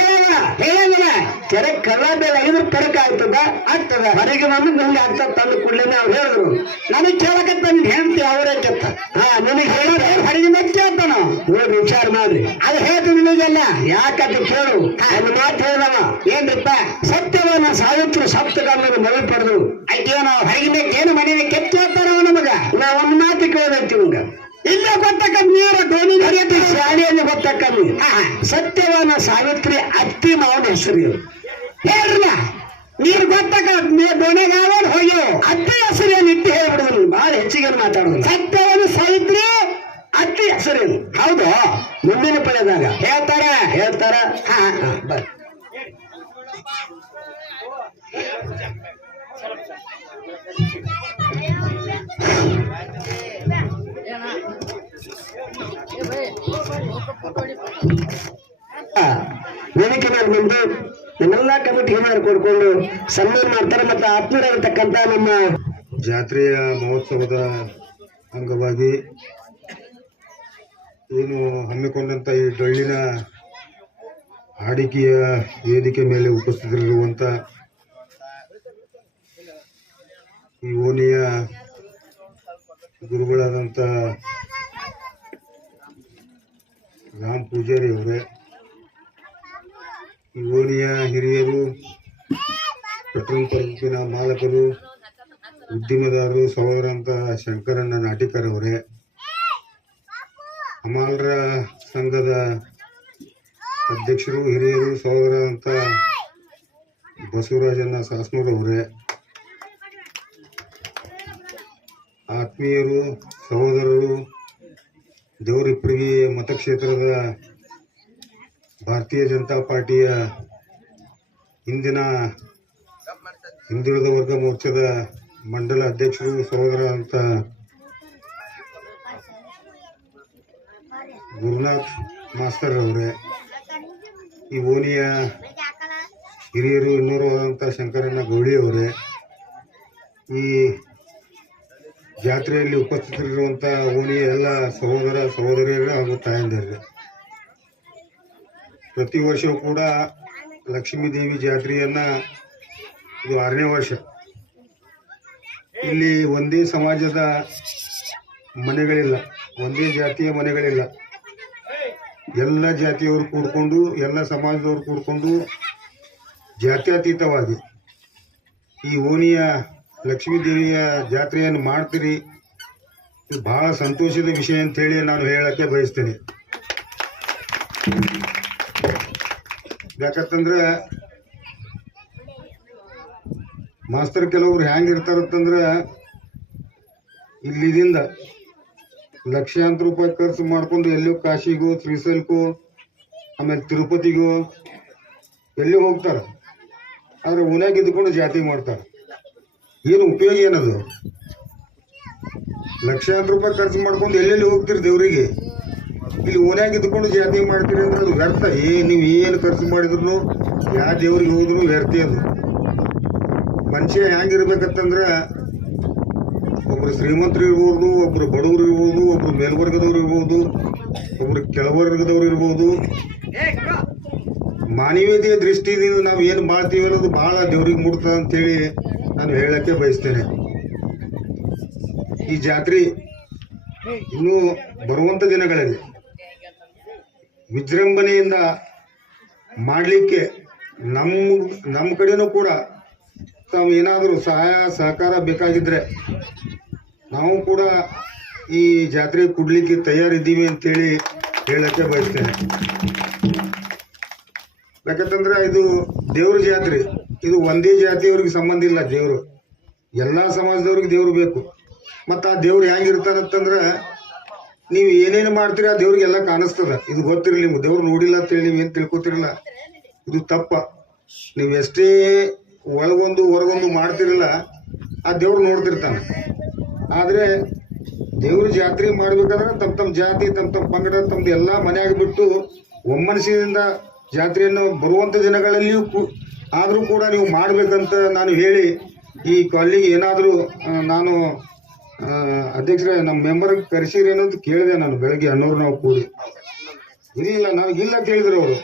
ಹೇಳಲ್ಲ ಕೆರೆ ಕಳ್ಳ ಬೇಡ ಇದ್ರ ಕರಕ ಆಗ್ತದ ಆಗ್ತದ ಹೊರಗೆ ಬಂದು ನಂಗೆ ಆಗ್ತದ ತಂದು ಕೂಡ್ಲೇನೆ ಅವ್ರು ಹೇಳಿದ್ರು ನನಗ್ ಕೇಳಕತ್ತ ನಿನ್ ಹೆಂಡತಿ ಅವರೇ ಕೆತ್ತ ನಿನಗೆ ಹೇಳೋದು ಹೊರಗೆ ಮತ್ತೆ ಕೇಳ್ತಾನ ನೋಡ್ರಿ ವಿಚಾರ ಮಾಡ್ರಿ ಅದು ಹೇಳ್ತು ನಿಮಗೆಲ್ಲ ಯಾಕಂತ ಕೇಳು ಒಂದು ಮಾತು ಹೇಳಿದವ ಏನ್ರಿಪ್ಪ ಸತ್ಯವನ್ನ ಸಾವಿತ್ರು ಸಪ್ತಗಾಮನ ಮಳೆ ಪಡೆದು ಆಯ್ಕೆ ನಾವು ಹೊರಗಿನ ಏನು ಮನೆಯ ಕೆತ್ತ ಹೇಳ್ತಾರ ನಮಗ ನಾವ್ ಒಂದು ಮಾತು ಕೇಳೋದೈತಿ ನಿಮ್ಗ ಇಲ್ಲ ಗೊತ್ತಕ್ಕ ನೀರ ಡೋಣಿ ಹರಿಯತ್ತೆ ಶಾಲೆಯಲ್ಲಿ ಗೊತ್ತಕ್ಕ ಸತ್ಯವನ ಸಾವಿತ್ರಿ ಅತ್ತಿ ಮಾವನ ಹೆಸರು ಹೇಳ್ರಲ್ಲ ನೀರು ಗೊತ್ತಕ್ಕ ಡೋಣಿಗೆ ಹೋಗ್ಯೋ ಅತ್ತಿ ಹೆಸರೇನು ಇಟ್ಟು ಹೇಳ್ಬಿಡುದು ಬಹಳ ಹೆಚ್ಚಿಗೆ ಮಾತಾಡೋದು ಸತ್ಯವನ ಸಾವಿತ್ರಿ ಅತ್ತಿ ಹೆಸರೇನು ಹೌದು ಮುಂದಿನ ಪಡೆದಾಗ ಹೇಳ್ತಾರ ಬರ್ ವೇದಿಕೆ ಮೇಲೆ ಬಂದು ನಮ್ಮೆಲ್ಲಾ ಕಮಿಟಿ ಮಾಡಿಕೊಡ್ಕೊಂಡು ಸನ್ಮಾನ ಮಾಡ್ತಾರೆ ಮತ್ತೆ ಆತ್ಮೀಯರಾಗಿರ್ತಕ್ಕಂತ ನಮ್ಮ ಜಾತ್ರೆಯ ಮಹೋತ್ಸವದ ಅಂಗವಾಗಿ ಏನು ಹಮ್ಮಿಕೊಂಡಂತ ಈ ಡೊಳ್ಳಿನ ಹಾಡಿಕೆಯ ವೇದಿಕೆ ಮೇಲೆ ಉಪಸ್ಥಿತರಿರುವಂತ ಈ ಓಣಿಯ ಗುರುಗಳಾದಂಥ ರಾಮ್ ಪೂಜಾರಿ ಅವರೇ, ಈ ಓಣಿಯ ಹಿರಿಯರು, ಪೆಟ್ರೋಲ್ ಪಂಪಿನ ಮಾಲಕರು, ಉದ್ದಿಮೆದಾರರು, ಸಹೋದರಂತ ಶಂಕರಣ್ಣ ನಾಟಿಕರ್ ಅವರೇ, ಹಮಾಲರ ಸಂಘದ ಅಧ್ಯಕ್ಷರು, ಹಿರಿಯರು, ಸಹೋದರಂತ ಬಸವರಾಜಣ್ಣ ಸಾಸ್ನೂರ್ ಅವರೇ, ಆತ್ಮೀಯರು, ಸಹೋದರರು, ದೇವರಿಪ್ಪರಿಗೆ ಮತಕ್ಷೇತ್ರದ ಭಾರತೀಯ ಜನತಾ ಪಾರ್ಟಿಯ ಹಿಂದುಳಿದ ವರ್ಗ ಮೋರ್ಚಾದ ಮಂಡಲ ಅಧ್ಯಕ್ಷರು, ಸಹೋದರ ಅಂತ ಗುರುನಾಥ್ ಮಾಸ್ತರ್ ಅವರೇ, ಈ ಓಣಿಯ ಹಿರಿಯರು, ಇನ್ನೂರು ಆದಂಥ ಶಂಕರಣ್ಣ ಗೌಳಿ ಅವರೇ, ಈ ಜಾತ್ರೆಯಲ್ಲಿ ಉಪಸ್ಥಿತರಿರುವಂಥ ಓಣಿಯ ಎಲ್ಲ ಸಹೋದರ ಸಹೋದರಿಯರು ಹಾಗೂ ತಾಯಂದಿರು, ಪ್ರತಿ ವರ್ಷವೂ ಕೂಡ ಲಕ್ಷ್ಮೀದೇವಿ ಜಾತ್ರೆಯನ್ನ ಇದು 6ನೇ ವರ್ಷ. ಇಲ್ಲಿ ಒಂದೇ ಸಮಾಜದ ಮನೆಗಳಿಲ್ಲ, ಒಂದೇ ಜಾತಿಯ ಮನೆಗಳಿಲ್ಲ, ಎಲ್ಲ ಜಾತಿಯವರು ಕೂಡ್ಕೊಂಡು, ಎಲ್ಲ ಸಮಾಜದವರು ಕೂಡ್ಕೊಂಡು ಜಾತ್ಯತೀತವಾಗಿ ಈ ಓಣಿಯ ಲಕ್ಷ್ಮೀದೇವಿಯ ಜಾತ್ರೆಯನ್ನು ಮಾಡ್ತೀರಿ. ಇದು ಬಹಳ ಸಂತೋಷದ ವಿಷಯ ಅಂತೇಳಿ ನಾನು ಹೇಳಕ್ಕೆ ಬಯಸ್ತೇನೆ. ಯಾಕಂತಂದ್ರೆ ಮಾಸ್ತರ್ ಕೆಲವರು ಹೆಂಗಿರ್ತಾರಂತಂದ್ರೆ ಇಲ್ಲಿದಿಂದ ಲಕ್ಷಾಂತರ ರೂಪಾಯಿ ಖರ್ಚು ಮಾಡ್ಕೊಂಡು ಎಲ್ಲೋ ಕಾಶಿಗೂ, ಶ್ರೀಶೈಲಕ್ಕೂ, ಆಮೇಲೆ ತಿರುಪತಿಗೂ ಎಲ್ಲಿ ಹೋಗ್ತಾರೆ. ಆದ್ರೆ ಓನ್ಯಾಗ ಇದ್ಕೊಂಡು ಜಾತಿ ಮಾಡ್ತಾರೆ. ಏನು ಉಪಯೋಗ ಏನದು? ಲಕ್ಷಾಂತರ ರೂಪಾಯಿ ಖರ್ಚು ಮಾಡ್ಕೊಂಡು ಎಲ್ಲೆಲ್ಲಿ ಹೋಗ್ತೀರಿ ದೇವರಿಗೆ, ಇಲ್ಲಿ ಓನ್ಯಾಗ ಇದ್ಕೊಂಡು ಜಾತಿ ಮಾಡ್ತೀರಿ ಅಂದ್ರೆ ಅದು ವ್ಯರ್ಥ. ನೀವು ಏನು ಖರ್ಚು ಮಾಡಿದ್ರು, ಯಾವ ದೇವ್ರಿಗೆ ಹೋದ್ರು ವ್ಯರ್ಥ. ಅದು ಮನುಷ್ಯ ಹೆಂಗಿರ್ಬೇಕಂತಂದ್ರೆ ಒಬ್ರು ಶ್ರೀಮಂತರು ಇರ್ಬೋದು, ಒಬ್ರು ಬಡವರು ಇರ್ಬೋದು, ಒಬ್ರು ಮೇಲ್ವರ್ಗದವ್ರು ಇರ್ಬೋದು, ಒಬ್ರು ಕೆಳವರ್ಗದವ್ರು ಇರ್ಬೋದು. ಮಾನವೀಯತೆಯ ದೃಷ್ಟಿಯಿಂದ ನಾವು ಏನು ಮಾಡ್ತೀವಿ ಅನ್ನೋದು ಬಹಳ ದೇವ್ರಿಗೆ ಮುಟ್ತದ ಅಂತೇಳಿ ನಾನು ಹೇಳಕ್ಕೆ ಬಯಸ್ತೇನೆ. ಈ ಜಾತ್ರೆ ಇನ್ನೂ ಬರುವಂತ ದಿನಗಳಲ್ಲಿ ವಿಜೃಂಭಣೆಯಿಂದ ಮಾಡಲಿಕ್ಕೆ ನಮ್ಮ ಕಡೆನೂ ಕೂಡ ತಾವು ಏನಾದರೂ ಸಹಾಯ ಸಹಕಾರ ಬೇಕಾಗಿದ್ರೆ ನಾವು ಕೂಡ ಈ ಜಾತ್ರೆ ಕೊಡ್ಲಿಕ್ಕೆ ತಯಾರಿದ್ದೀವಿ ಅಂತೇಳಿ ಹೇಳಕ್ಕೆ ಬಯಸ್ತೇನೆ. ಯಾಕಂತಂದ್ರೆ ಇದು ದೇವ್ರ ಜಾತ್ರೆ, ಇದು ಒಂದೇ ಜಾತಿಯವ್ರಿಗೆ ಸಂಬಂಧ ಇಲ್ಲ. ದೇವರು ಎಲ್ಲಾ ಸಮಾಜದವ್ರಿಗೆ ದೇವ್ರು ಬೇಕು. ಮತ್ತು ಆ ದೇವ್ರು ಹೆಂಗಿರ್ತಾರಂತಂದ್ರೆ ನೀವು ಏನೇನು ಮಾಡ್ತೀರಿ ಆ ದೇವ್ರಿಗೆಲ್ಲ ಕಾಣಿಸ್ತದ. ಇದು ಗೊತ್ತಿರಲಿ, ನಿಮ್ಗೆ ದೇವ್ರು ನೋಡಿಲ್ಲ ಅಂತೇಳಿ ನೀವೇನು ತಿಳ್ಕೊತಿರಲ್ಲ, ಇದು ತಪ್ಪ. ನೀವು ಎಷ್ಟೇ ಒಳಗೊಂದು ಹೊರಗೊಂದು ಮಾಡ್ತಿರಲ್ಲ, ಆ ದೇವ್ರು ನೋಡ್ತಿರ್ತಾನೆ. ಆದರೆ ದೇವ್ರ ಜಾತ್ರೆ ಮಾಡ್ಬೇಕಾದ್ರೆ ತಮ್ಮ ಜಾತಿ ತಮ್ಮ ಪಂಗಡ ತಮ್ದು ಎಲ್ಲಾ ಮನ್ಯಾಗ ಬಿಟ್ಟು ಒಮ್ಮನಸಿನಿಂದ ಜಾತ್ರೆಯನ್ನು ಬರುವಂತ ದಿನಗಳಲ್ಲಿಯೂ ಆದ್ರೂ ಕೂಡ ನೀವು ಮಾಡ್ಬೇಕಂತ ನಾನು ಹೇಳಿ ಈ ಕಾಲಿಗೆ ಏನಾದರೂ ನಾನು ಅಧ್ಯಕ್ಷರೇ ನಮ್ಮ ಮೆಂಬರ್ ಕರೆಸಿರಿ ಅನ್ನೋದು ಕೇಳಿದೆ. ನಾನು ಬೆಳಗ್ಗೆ ಅನ್ನೋರು ನಾವು ಕೂಡಿ ಇಲ್ಲ ನಾವು ಇಲ್ಲ ಕೇಳಿದ್ರು ಅವರು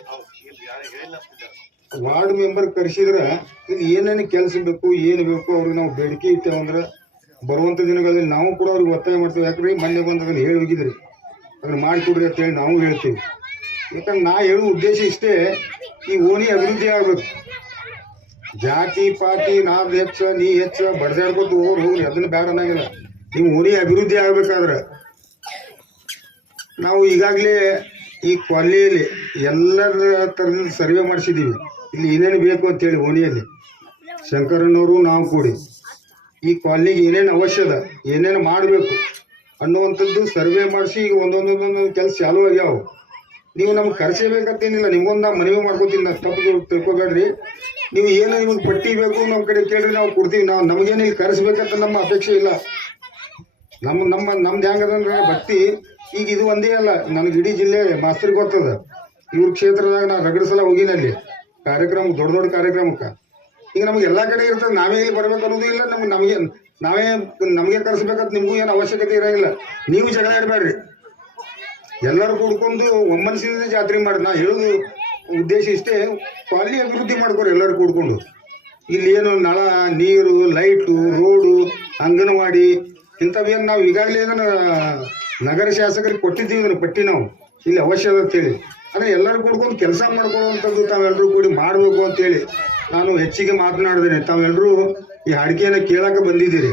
ವಾರ್ಡ್ ಮೆಂಬರ್ ಕರೆಸಿದ್ರೆ ಇಲ್ಲಿ ಏನೇನು ಕೆಲಸ ಬೇಕು ಏನು ಬೇಕು ಅವ್ರಿಗೆ ನಾವು ಬೇಡಿಕೆ ಇಟ್ಟೇವೆ ಅಂದ್ರೆ ಬರುವಂತ ದಿನಗಳಲ್ಲಿ ನಾವು ಕೂಡ ಅವ್ರಿಗೆ ಒತ್ತಾಯ ಮಾಡ್ತೀವಿ. ಯಾಕಂದ್ರೆ ಮೊನ್ನೆ ಬಂದು ಅದನ್ನ ಹೇಳಿ ಹೋಗಿದ್ರಿ ಅದನ್ನ ಮಾಡಿಕೊಡ್ರಿ ಅಂತ ಹೇಳಿ ನಾವು ಹೇಳ್ತೀವಿ. ಯಾಕಂದ್ರೆ ನಾ ಹೇಳೋ ಉದ್ದೇಶ ಇಷ್ಟೇ, ಈ ಓಣಿ ಅಭಿವೃದ್ಧಿ ಆಗ್ಬೇಕು. ಜಾತಿ ಪಾತಿ ನಾವ್ ಹೆಚ್ಚ ನೀ ಹೆಚ್ಚ ಬಡ್ದಾಡ್ಕೊತ ಹೋಗ್ರಿ ಅದನ್ನ ಬೇಡ ಅನ್ನಂಗಿಲ್ಲ. ನೀವು ಓಣಿ ಅಭಿವೃದ್ಧಿ ಆಗ್ಬೇಕಾದ್ರೆ ನಾವು ಈಗಾಗಲೇ ಈ ಕಾಲನಿಯಲ್ಲಿ ಎಲ್ಲರ ತರದ ಸರ್ವೆ ಮಾಡಿಸಿದೀವಿ. ಇಲ್ಲಿ ಏನೇನು ಬೇಕು ಅಂತೇಳಿ ಓಣಿಯಲ್ಲಿ ಶಂಕರನವರು ನಾವು ಕೂಡಿ ಈ ಕಾಲನಿಗೆ ಏನೇನು ಅವಶ್ಯದ ಏನೇನು ಮಾಡಬೇಕು ಅನ್ನುವಂಥದ್ದು ಸರ್ವೆ ಮಾಡಿಸಿ ಈಗ ಒಂದೊಂದೊಂದೊಂದು ಕೆಲಸ ಚಾಲೂ ಆಗ್ಯಾವ. ನೀವು ನಮ್ಗೆ ಕರೆಸಬೇಕಂತೇನಿಲ್ಲ, ನಿಮ್ಗೊಂದು ಮನವಿ ಮಾಡ್ಕೋತೀನಿ. ನಾವು ತಪ್ಪು ತಿಳ್ಕೊಬೇಡ್ರಿ. ನೀವು ಏನೋ ನಿಮ್ಗೆ ಪಟ್ಟಿ ಬೇಕು ನಮ್ಮ ಕಡೆ ಕೇಳ್ರಿ, ನಾವು ಕೊಡ್ತೀವಿ. ನಾವು ನಮಗೇನು ಇಲ್ಲಿ ಕರೆಸ್ಬೇಕಂತ ನಮ್ಮ ಅಪೇಕ್ಷೆ ಇಲ್ಲ. ನಮ್ದು ಹೆಂಗದಂದ್ರೆ ಭಕ್ತಿ ಈಗ ಇದು ಒಂದೇ ಅಲ್ಲ, ನನಗೆ ಇಡೀ ಜಿಲ್ಲೆ ಮಾಸ್ತರಿಗೆ ಗೊತ್ತದ. ಇವ್ರ ಕ್ಷೇತ್ರದಾಗ ನಾ ರಗಡ ಸಲ ಹೋಗಿನಲ್ಲಿ ಕಾರ್ಯಕ್ರಮ ದೊಡ್ಡ ಕಾರ್ಯಕ್ರಮಕ್ಕೆ. ಈಗ ನಮ್ಗೆ ಎಲ್ಲಾ ಕಡೆ ಇರ್ತದೆ, ನಾವೇ ಇಲ್ಲಿ ಬರ್ಬೇಕು ಅನ್ನೋದು ಇಲ್ಲ. ನಮಗೆ ಕರೆಸ್ಬೇಕಂತ ನಿಮ್ಗೂ ಏನು ಅವಶ್ಯಕತೆ ಇರೋಂಗಿಲ್ಲ. ನೀವು ಜಗಳ ಆಡಬೇಡ್ರಿ, ಎಲ್ಲರೂ ಕೂಡ್ಕೊಂಡು ಒಮ್ಮನಸಿನಿಂದ ಜಾತ್ರೆ ಮಾಡಿ. ನಾ ಹೇಳೋದು ಉದ್ದೇಶ ಇಷ್ಟೇ, ಕಾಲನಿ ಅಭಿವೃದ್ಧಿ ಮಾಡ್ಕೊರಿ ಎಲ್ಲರೂ ಕೂಡ್ಕೊಂಡು. ಇಲ್ಲಿ ಏನು ನಳ ನೀರು ಲೈಟು ರೋಡು ಅಂಗನವಾಡಿ ಇಂಥವೇನು ನಾವು ಈಗಾಗಲೇ ಇದನ್ನು ನಗರ ಶಾಸಕರಿಗೆ ಕೊಟ್ಟಿದ್ದೀವಿ. ಇದನ್ನು ಪಟ್ಟಿ ನಾವು ಇಲ್ಲಿ ಅವಶ್ಯಕ ಅಂತೇಳಿ ಅಂದರೆ ಎಲ್ಲರೂ ಕೂಡ್ಕೊಂಡು ಕೆಲಸ ಮಾಡ್ಕೊಳ್ಳುವಂಥದ್ದು ತಾವೆಲ್ಲರೂ ಕೂಡಿ ಮಾಡಬೇಕು ಅಂತೇಳಿ ನಾನು ಹೆಚ್ಚಿಗೆ ಮಾತನಾಡಿದ್ದೇನೆ. ತಾವೆಲ್ಲರೂ ಈ ಅಡಿಕೆಯನ್ನು ಕೇಳಕ್ಕೆ ಬಂದಿದ್ದೀರಿ.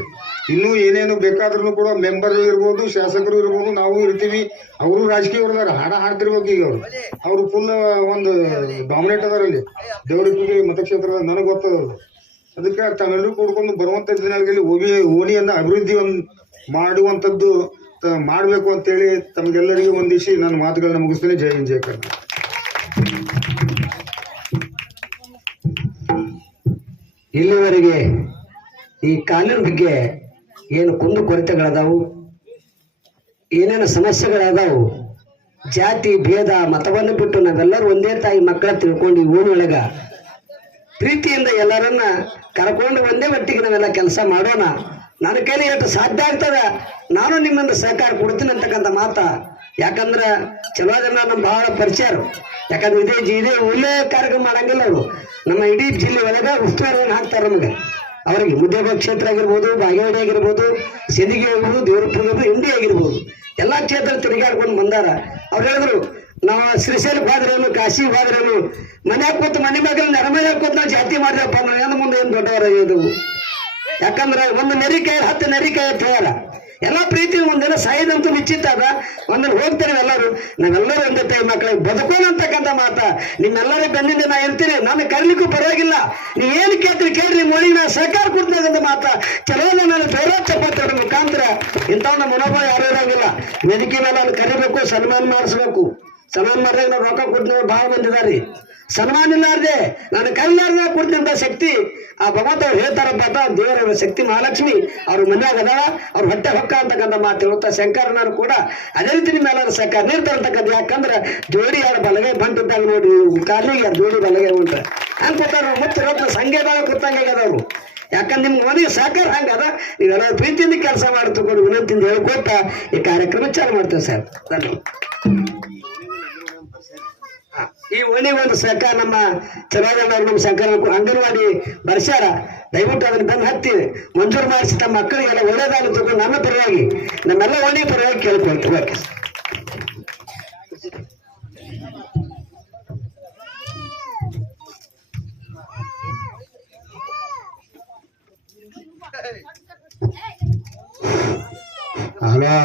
ಇನ್ನೂ ಏನೇನು ಬೇಕಾದ್ರೂ ಕೂಡ ಮೆಂಬರ್ ಇರ್ಬೋದು, ಶಾಸಕರು ಇರ್ಬೋದು, ನಾವು ಇರ್ತೀವಿ. ಅವರು ರಾಜಕೀಯವ್ರದಾರ, ಹಾಡ ಹಾಡ್ತಿರ್ಬೇಕು. ಈಗ ಅವರು ಫುಲ್ ಒಂದು ಡಾಮಿನೇಟ್ ಅದಾರಲ್ಲಿ ದೇವರಪ್ಪಗೆ ಮತಕ್ಷೇತ್ರದ ನನಗೆ ಗೊತ್ತದ. ಅದಕ್ಕೆ ತಾವೆಲ್ಲರೂ ಕೂಡ್ಕೊಂಡು ಬರುವಂಥ ದಿನಗಳಲ್ಲಿ ಓಣಿಯನ್ನು ಅಭಿವೃದ್ಧಿ ಮಾಡುವಂಥದ್ದು ಮಾಡಬೇಕು ಅಂತೇಳಿ ತಮಗೆಲ್ಲರಿಗೂ ಒಂದಿಸಿ ನನ್ನ ಮಾತುಗಳನ್ನ ಮುಗಿಸ್ತೇನೆ. ಜೈ ಹಿಂದ್ ಜೈ ಕರ್ನಾಟಕ. ಇಲ್ಲಿವರೆಗೆ ಈ ಕಾನೂನು ಬಗ್ಗೆ ಏನು ಕುಂದು ಕೊರತೆಗಳದಾವು, ಏನೇನು ಸಮಸ್ಯೆಗಳದಾವು, ಜಾತಿ ಭೇದ ಮತವನ್ನು ಬಿಟ್ಟು ನಾವೆಲ್ಲರೂ ಒಂದೇ ತಾಯಿ ಮಕ್ಕಳ ತಿಳ್ಕೊಂಡು ಈ ಊರೊಳಗ ಪ್ರೀತಿಯಿಂದ ಎಲ್ಲರನ್ನ ಕರ್ಕೊಂಡು ಒಂದೇ ಒಟ್ಟಿಗೆ ನಾವೆಲ್ಲ ಕೆಲಸ ಮಾಡೋಣ. ನನ್ನ ಕೈಲಿ ಎಷ್ಟು ಸಾಧ್ಯ ಆಗ್ತದ ನಾನು ನಿಮ್ಮಿಂದ ಸಹಕಾರ ಕೊಡ್ತೀನಿ ಅಂತಕ್ಕಂಥ ಮಾತ. ಯಾಕಂದ್ರೆ ಚಲೋ ಜನ ನಮ್ಮ ಬಹಳ ಪರಿಚಯರು. ಯಾಕಂದ್ರೆ ಇದೇ ಒಳ್ಳೆ ಕಾರ್ಯಕ್ರಮ ಮಾಡಂಗಿಲ್ಲ ಅವರು. ನಮ್ಮ ಇಡೀ ಜಿಲ್ಲೆ ಒಳಗ ಉಸ್ತುವಾರಿಯನ್ನು ಹಾಕ್ತಾರೆ ನಮಗೆ. ಅವರಿಗೆ ಮುದ್ದೇಬಾಗ್ ಕ್ಷೇತ್ರ ಆಗಿರ್ಬೋದು, ಬಾಗೇವಾಡಿ ಆಗಿರ್ಬೋದು, ಸಿಂದಗಿ ಆಗಿರ್ಬೋದು, ದೇವರಪುರ ಇಂಡಿ ಆಗಿರ್ಬೋದು, ಎಲ್ಲಾ ಕ್ಷೇತ್ರ ತಿರುಗಾಡ್ಕೊಂಡು ಬಂದಾರ. ಅವ್ರು ಹೇಳಿದ್ರು, ನಾವು ಶ್ರೀಶೈಲಕ್ಕೆ ಹೋದ್ರೇನು, ಕಾಶಿಗೆ ಹೋದ್ರೇನು, ಮನ್ಯಾಗ ಕೂತು ಮನೆ ಮಗಲ್ ನೆರಮಯ್ಯಾಗ ಕೂತು ನಾವು ಜಾತಿ ಮಾಡಿದಪ್ಪ ಅಂದ್ರೆ ಮುಂದೆ ಏನು ದೊಡ್ಡವರಾಗಿದ್ದು. ಯಾಕಂದ್ರೆ ಒಂದು ನೆರಿಕಾಯಿ 10 ನೆರಿಕಾಯಿ ಅಂತ ಹೇಳ ಎಲ್ಲ ಪ್ರೀತಿ ಒಂದಿನ ಸಾಯಿದಂತೂ ನಿಶ್ಚಿತ ಅದ. ಒಂದಿನ ಹೋಗ್ತೇವೆ ಎಲ್ಲರೂ, ನಾವೆಲ್ಲರೂ ಒಂದೇ ತಾಯಿ ಮಕ್ಕಳಿಗೆ ಬದುಕೋಣ ಅಂತಕ್ಕಂಥ ಮಾತ ನಿಮ್ಮೆಲ್ಲರ ಬೆನ್ನಿಂದ ನಾ ಇರ್ತೀನಿ. ನಾನು ಕರೀಲಿಕ್ಕೂ ಪರವಾಗಿಲ್ಲ, ನೀವೇನು ಕೇಳ್ತೀರಿ ಕೇಳ್ರಿ, ಮೋಳಿಗೆ ನಾ ಸಹಕಾರ ಕೊಡ್ತೀನಿ ಅಂತ ಮಾತ. ಕೆಲವೊಂದು ನಾನು ಬೇರೆ ಚಪಾತಿ ಮುಖಾಂತರ ಇಂಥವನ್ನ ಮನೋಭಾವ ಯಾರು ಇರೋಂಗಿಲ್ಲ. ವೇದಿಕೆ ಮೇಲೆ ಅಲ್ಲಿ ಕರಿಬೇಕು, ಸನ್ಮಾನ ಮಾಡಿಸ್ಬೇಕು. ಸನ್ಮಾನ ಮಾಡಿದಾಗ ನಾವು ರೊಕ್ಕ ಕೊಡ್ತೀವಿ, ಭಾಳ ಬಂದಿದ್ದಾರೆ. ಸನ್ಮಾನ ಇಲ್ಲಾರ್ದೆ ನಾನು ಕೈಲಾರ್ದೆ ಕೊಡ್ತೀನಿ ಅಂತ ಶಕ್ತಿ ಆ ಭಗವಂತ ಅವ್ರು ಹೇಳ್ತಾರಪ್ಪ. ದೇವರ ಶಕ್ತಿ ಮಹಾಲಕ್ಷ್ಮಿ ಅವ್ರ ಮನ್ಯಾಗ ಅದಾಳ, ಅವ್ರ ಹೊಟ್ಟೆ ಹೊಕ್ಕ ಅಂತಕ್ಕಂಥ ಮಾತು ಹೇಳುತ್ತಾ ಶಂಕರನವರು ಕೂಡ ಅದೇ ರೀತಿ ನಿಮ್ಮ ಎಲ್ಲರೂ ಸಹಕಾರ ನೀಡ್ತಾರಂತಕ್ಕಂಥ. ಯಾಕಂದ್ರೆ ಜೋಡಿ ಯಾರು ಬಲಗೈ ಬಂಟಿದ್ದಾಗ ನೋಡಿ ಕಾಲಿಗೆ ಯಾರು ಜೋಡಿ ಬಲಗೈ ಉಂಟ ಅನ್ಕೋತಾರ. ಮುತ್ತಿರತ್ನ ಸಂಘದಾಗ ಕೂತಂಗಾಗ್ಯದವ್ರು. ಯಾಕಂದ್ರೆ ನಿಮ್ಗೆ ಮನೆಗೆ ಸಹಕಾರ ಹಂಗದ. ನೀವೆಲ್ಲ ಪ್ರೀತಿಯಿಂದ ಕೆಲಸ ಮಾಡಿ ತಗೊಂಡು ವಿನಂತಿಯಿಂದ ಹೇಳ್ಕೊತ ಈ ಕಾರ್ಯಕ್ರಮ ಚಾಲು ಮಾಡ್ತೇವೆ ಸರ್. ಧನ್ಯವಾದ. ಈ ಓಣಿ ಒಂದು ಸಹಕಾರ ನಮ್ಮ ಚಲೋದಣ್ಣವ್ರು ನಮ್ಮ ಶಂಕರ ಅಂಗನವಾಡಿ ಬರ್ಸ್ಯಾರ. ದಯವಿಟ್ಟು ಅದನ್ನ ಬಂದು ಹತ್ತಿ ಮಂಜೂರು ಮಾಡಿಸಿ ತಮ್ಮ ಮಕ್ಕಳಿಗೆಲ್ಲ ಒಳ್ಳೇದಾಗಿ ತಗೊಂಡು ನನ್ನ ಪರವಾಗಿ ನಮ್ಮೆಲ್ಲ ಓಣಿ ಪರವಾಗಿ ಕೇಳ್ಕೊಳ್ತೀವಿ. ಓಕೆ ಹಲೋ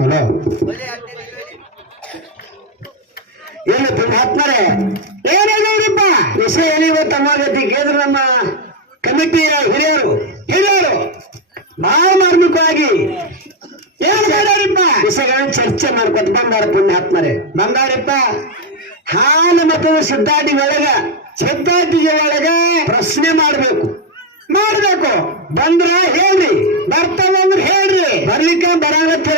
ಹಲೋ ಏನು ಆತ್ಮರೇ ಏನಾಗ್ಯವ್ರಿಪ್ಪ ವಿಷಯ ಏನಿವತ್ತು ಅಮಾಗತಿ ಕೇಂದ್ರ ನಮ್ಮ ಕಮಿಟಿಯ ಹಿರಿಯರು ಬಹಳ ಮಾರ್ಮಿಕವಾಗಿ ಪುಣ್ಯಾತ್ಮರೇ ಬಂಗಾರಪ್ಪ ಹಾಲು ಮತ್ತು ಸಿದ್ಧಾಟಿ ಸಿದ್ಧಾಟಿಗೆ ಒಳಗ ಪ್ರಶ್ನೆ ಮಾಡ್ಬೇಕು ಬಂದ್ರ ಹೇಳ್ರಿ ಬರ್ತಾವಂದ್ರ ಹೇಳ್ರಿ ಬರ್ಲಿಕ್ಕೆ ಬರಾಗತ್ತೆ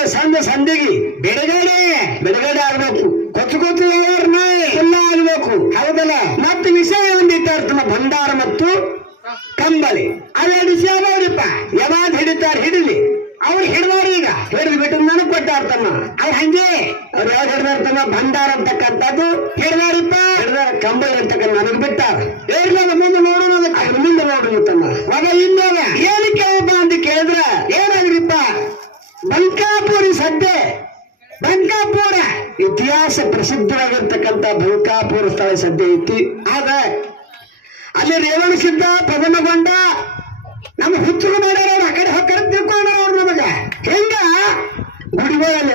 ಸಂಧಿಗೆ ಬಿಡುಗಡೆ ಆಗ್ಬೇಕು ಕೊಚ್ಚು ಎಲ್ಲ ಆಗ್ಬೇಕು ಹೌದಲ್ಲ ಮತ್ತೆ ವಿಷಯ ಒಂದಿಟ್ಟಾರ ಭಂಡಾರ ಮತ್ತು ಕಂಬಳಿ ಅವೆರಡು ವಿಷಯ ನೋಡ್ರಿಪ್ಪ ಯಾವಾಗ ಹಿಡಿಲಿ ಅವ್ರು ಹಿಡಿದವ್ರು ಈಗ ಹಿಡಿದು ಬಿಟ್ಟು ನನಗ್ ಕೊಟ್ಟಾರ ತಮ್ಮ ಅವ್ರು ಹಂಗೆ ಅವ್ರು ಯಾವ್ದು ಹಿಡಿದಾರ ತಮ್ಮ ಭಂಡಾರ ಅಂತಕ್ಕಂಥದ್ದು ಹಿಡಿದಾರಿಪ್ಪ ಹಿಡಿದಾರ ಕಂಬಳಿ ಅಂತಕ್ಕಂಥ ನನಗ್ ಬಿಟ್ಟಾರ ಹೇಳಿಲ್ಲ ಮುಂದೆ ನೋಡೋಣ ಅದ್ರ ಮುಂದೆ ನೋಡ್ರಿ ತಮ್ಮ ಅವ ಇನ್ನೋಗ ಏನು ಕೇಳಪ್ಪ ಅಂತ ಕೇಳಿದ್ರ ಏನಾಗ್ರಿಪ್ಪ ಬಂಕಾಪುರಿ ಸದ್ದೆ ಬಂಕಾಪುರ ಇತಿಹಾಸ ಪ್ರಸಿದ್ಧವಾಗಿರ್ತಕ್ಕಂಥ ಬಂಕಾಪುರ ಸ್ಥಳ ಸದ್ಯ ಐತಿ ಆಗ ಅಲ್ಲಿ ರೇವಣ ಸಿದ್ಧ ಪದಮಗೊಂಡ ನಮ್ಮ ಹುಚ್ಚರು ಮಾಡ್ಯಾರ ಆ ಕಡೆ ಹೊಕ್ಕಡೆ ತಿಳ್ಕೊಂಡ್ರ ಅವ್ರು ನಮಗ ಹೆಂಗ ಗುಡಿಗಳಲ್ಲಿ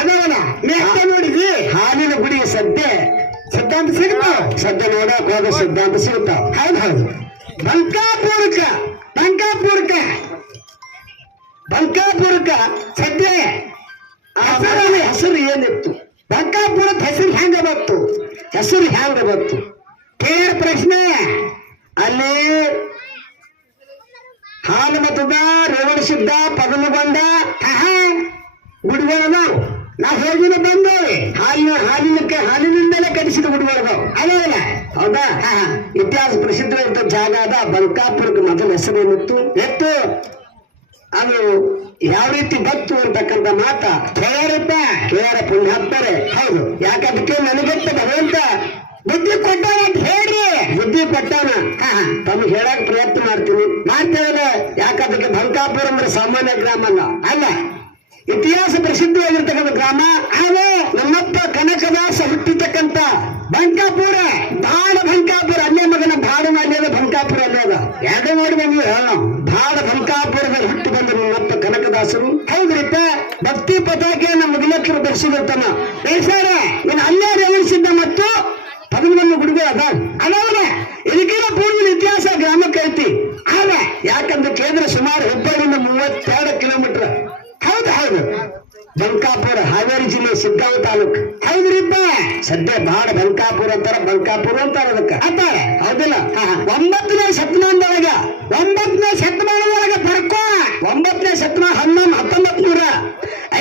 ಅದಾವಲ್ಲ ಮೇಷ್ಟ ನೋಡಿದ್ವಿ ಹಾಲಿನ ಗುಡಿಗೆ ಸಿದ್ಧಾಂತ ಸಿಗ್ತಾವ ಸದ್ಯ ನೋಡಕ್ ಹೋದ ಸಿದ್ಧಾಂತ ಸಿಗ್ತಾವ ಹೌದು ಬಂಕಾಪುರಕ್ಕ ಸದ್ಯ ಹೆಸರು ಏನಿತ್ತು ಬಂಕಾಪುರದ ಹೆಸರು ಹೆಂಗ ಬಂತು ಕೇಳ ಪ್ರಶ್ನೆ ಅಲ್ಲಿ ಹಾಲು ಮತದ ರೇವಣ ಸಿದ್ಧ ಪದಮಗೊಂಡ ಗುಡಿಗಳದಾವ್ ನಾವು ಹೋಗಿನ ಬಂದವಿ ಹಾಲಿನಿಂದಲೇ ಕಟ್ಟಿಸಿದ ಗುಡಿಗಳದಾವ್ ಅಲ್ಲ ಹೌದಾ ಇತಿಹಾಸ ಪ್ರಸಿದ್ಧವಾಗಿದ್ದ ಜಾಗ ಅದ ಬಂಕಾಪುರಕ್ಕೆ ಮೊದಲ ಹೆಸರೇನಿತ್ತು ಅದು ಯಾವ ರೀತಿ ಬತ್ತು ಅಂತಕ್ಕಂಥ ಮಾತ ಕೇಳ ಪುಣ್ಯಾತ್ಮರೇ ಹೌದು ಯಾಕದಕ್ಕೆ ನನಗಂತ ಭಗವಂತ ಬುದ್ಧಿ ಕೊಟ್ಟಾನ ಅಂತ ಹೇಳ್ರಿ ಬುದ್ಧಿ ಕೊಟ್ಟಾನ ತಮ್ಗೆ ಹೇಳಕ್ ಪ್ರಯತ್ನ ಮಾಡ್ತೇವಲ್ಲ ಯಾಕದಕ್ಕೆ ಬಂಕಾಪುರ ಅಂದ್ರೆ ಸಾಮಾನ್ಯ ಗ್ರಾಮ ಅಲ್ಲ ಇತಿಹಾಸ ಪ್ರಸಿದ್ಧವಾಗಿರ್ತಕ್ಕಂಥ ಗ್ರಾಮ ಆದ್ರೆ ನಮ್ಮಪ್ಪ ಕನಕದಾಸ ಹುಟ್ಟಿರ್ತಕ್ಕಂಥ ಬಂಕಾಪುರ ಬಂಕಾಪುರ ಅಲ್ಲೇ ಮಗನ ಅಲ್ಲದ ಬಂಕಾಪುರ ಅಲ್ಲದ ಎರಡೇ ನೋಡಿ ಬಂದ್ವಿ ಭಾಳ ಬಂಕಾಪುರದಲ್ಲಿ ಹುಟ್ಟಿ ಬಂದ ನಮ್ಮಪ್ಪ ಕನಕದಾಸರು ಹೌದ್ರಿಪ್ಪ ಭಕ್ತಿ ಪತಾಕೆಯನ್ನ ಮುಗಿಲಕ್ಕರು ಧರಿಸಿದಿರ್ತಾನ ಬೇಸಾರ ನೀನು ಅಲ್ಲೇ ರೇವಣಿಸಿದ್ದ ಮತ್ತು ಪದಮಗೊಂಡ ಗುಡಿಗೆ ಅದಾವಲ್ಲ ಇದಕ್ಕೆಲ್ಲ ಪೂರ್ವದ ಇತಿಹಾಸ ಗ್ರಾಮಕ್ಕೆ ಐತಿ ಆಗ ಯಾಕಂದ್ರೆ ಕೇಂದ್ರ ಸುಮಾರು ಹುಬ್ಬಳ್ಳಿಯಿಂದ 32 ಕಿಲೋಮೀಟರ್ ಹೌದು ಬಂಕಾಪುರ ಹಾವೇರಿ ಜಿಲ್ಲೆ ಸಿದ್ದಾಪುರ ತಾಲೂಕು ಹೌದ್ರಿಪ್ಪ ಸದ್ಯ ಬಾಳ ಬಂಕಾಪುರ ಅಂತಾರ ಅದಕ್ಕೆ ಹೌದಿಲ್ಲ 9ನೇ ಶತಮಾನದೊಳಗ ಬರ್ಕೋ 9ನೇ ಶತಮಾನ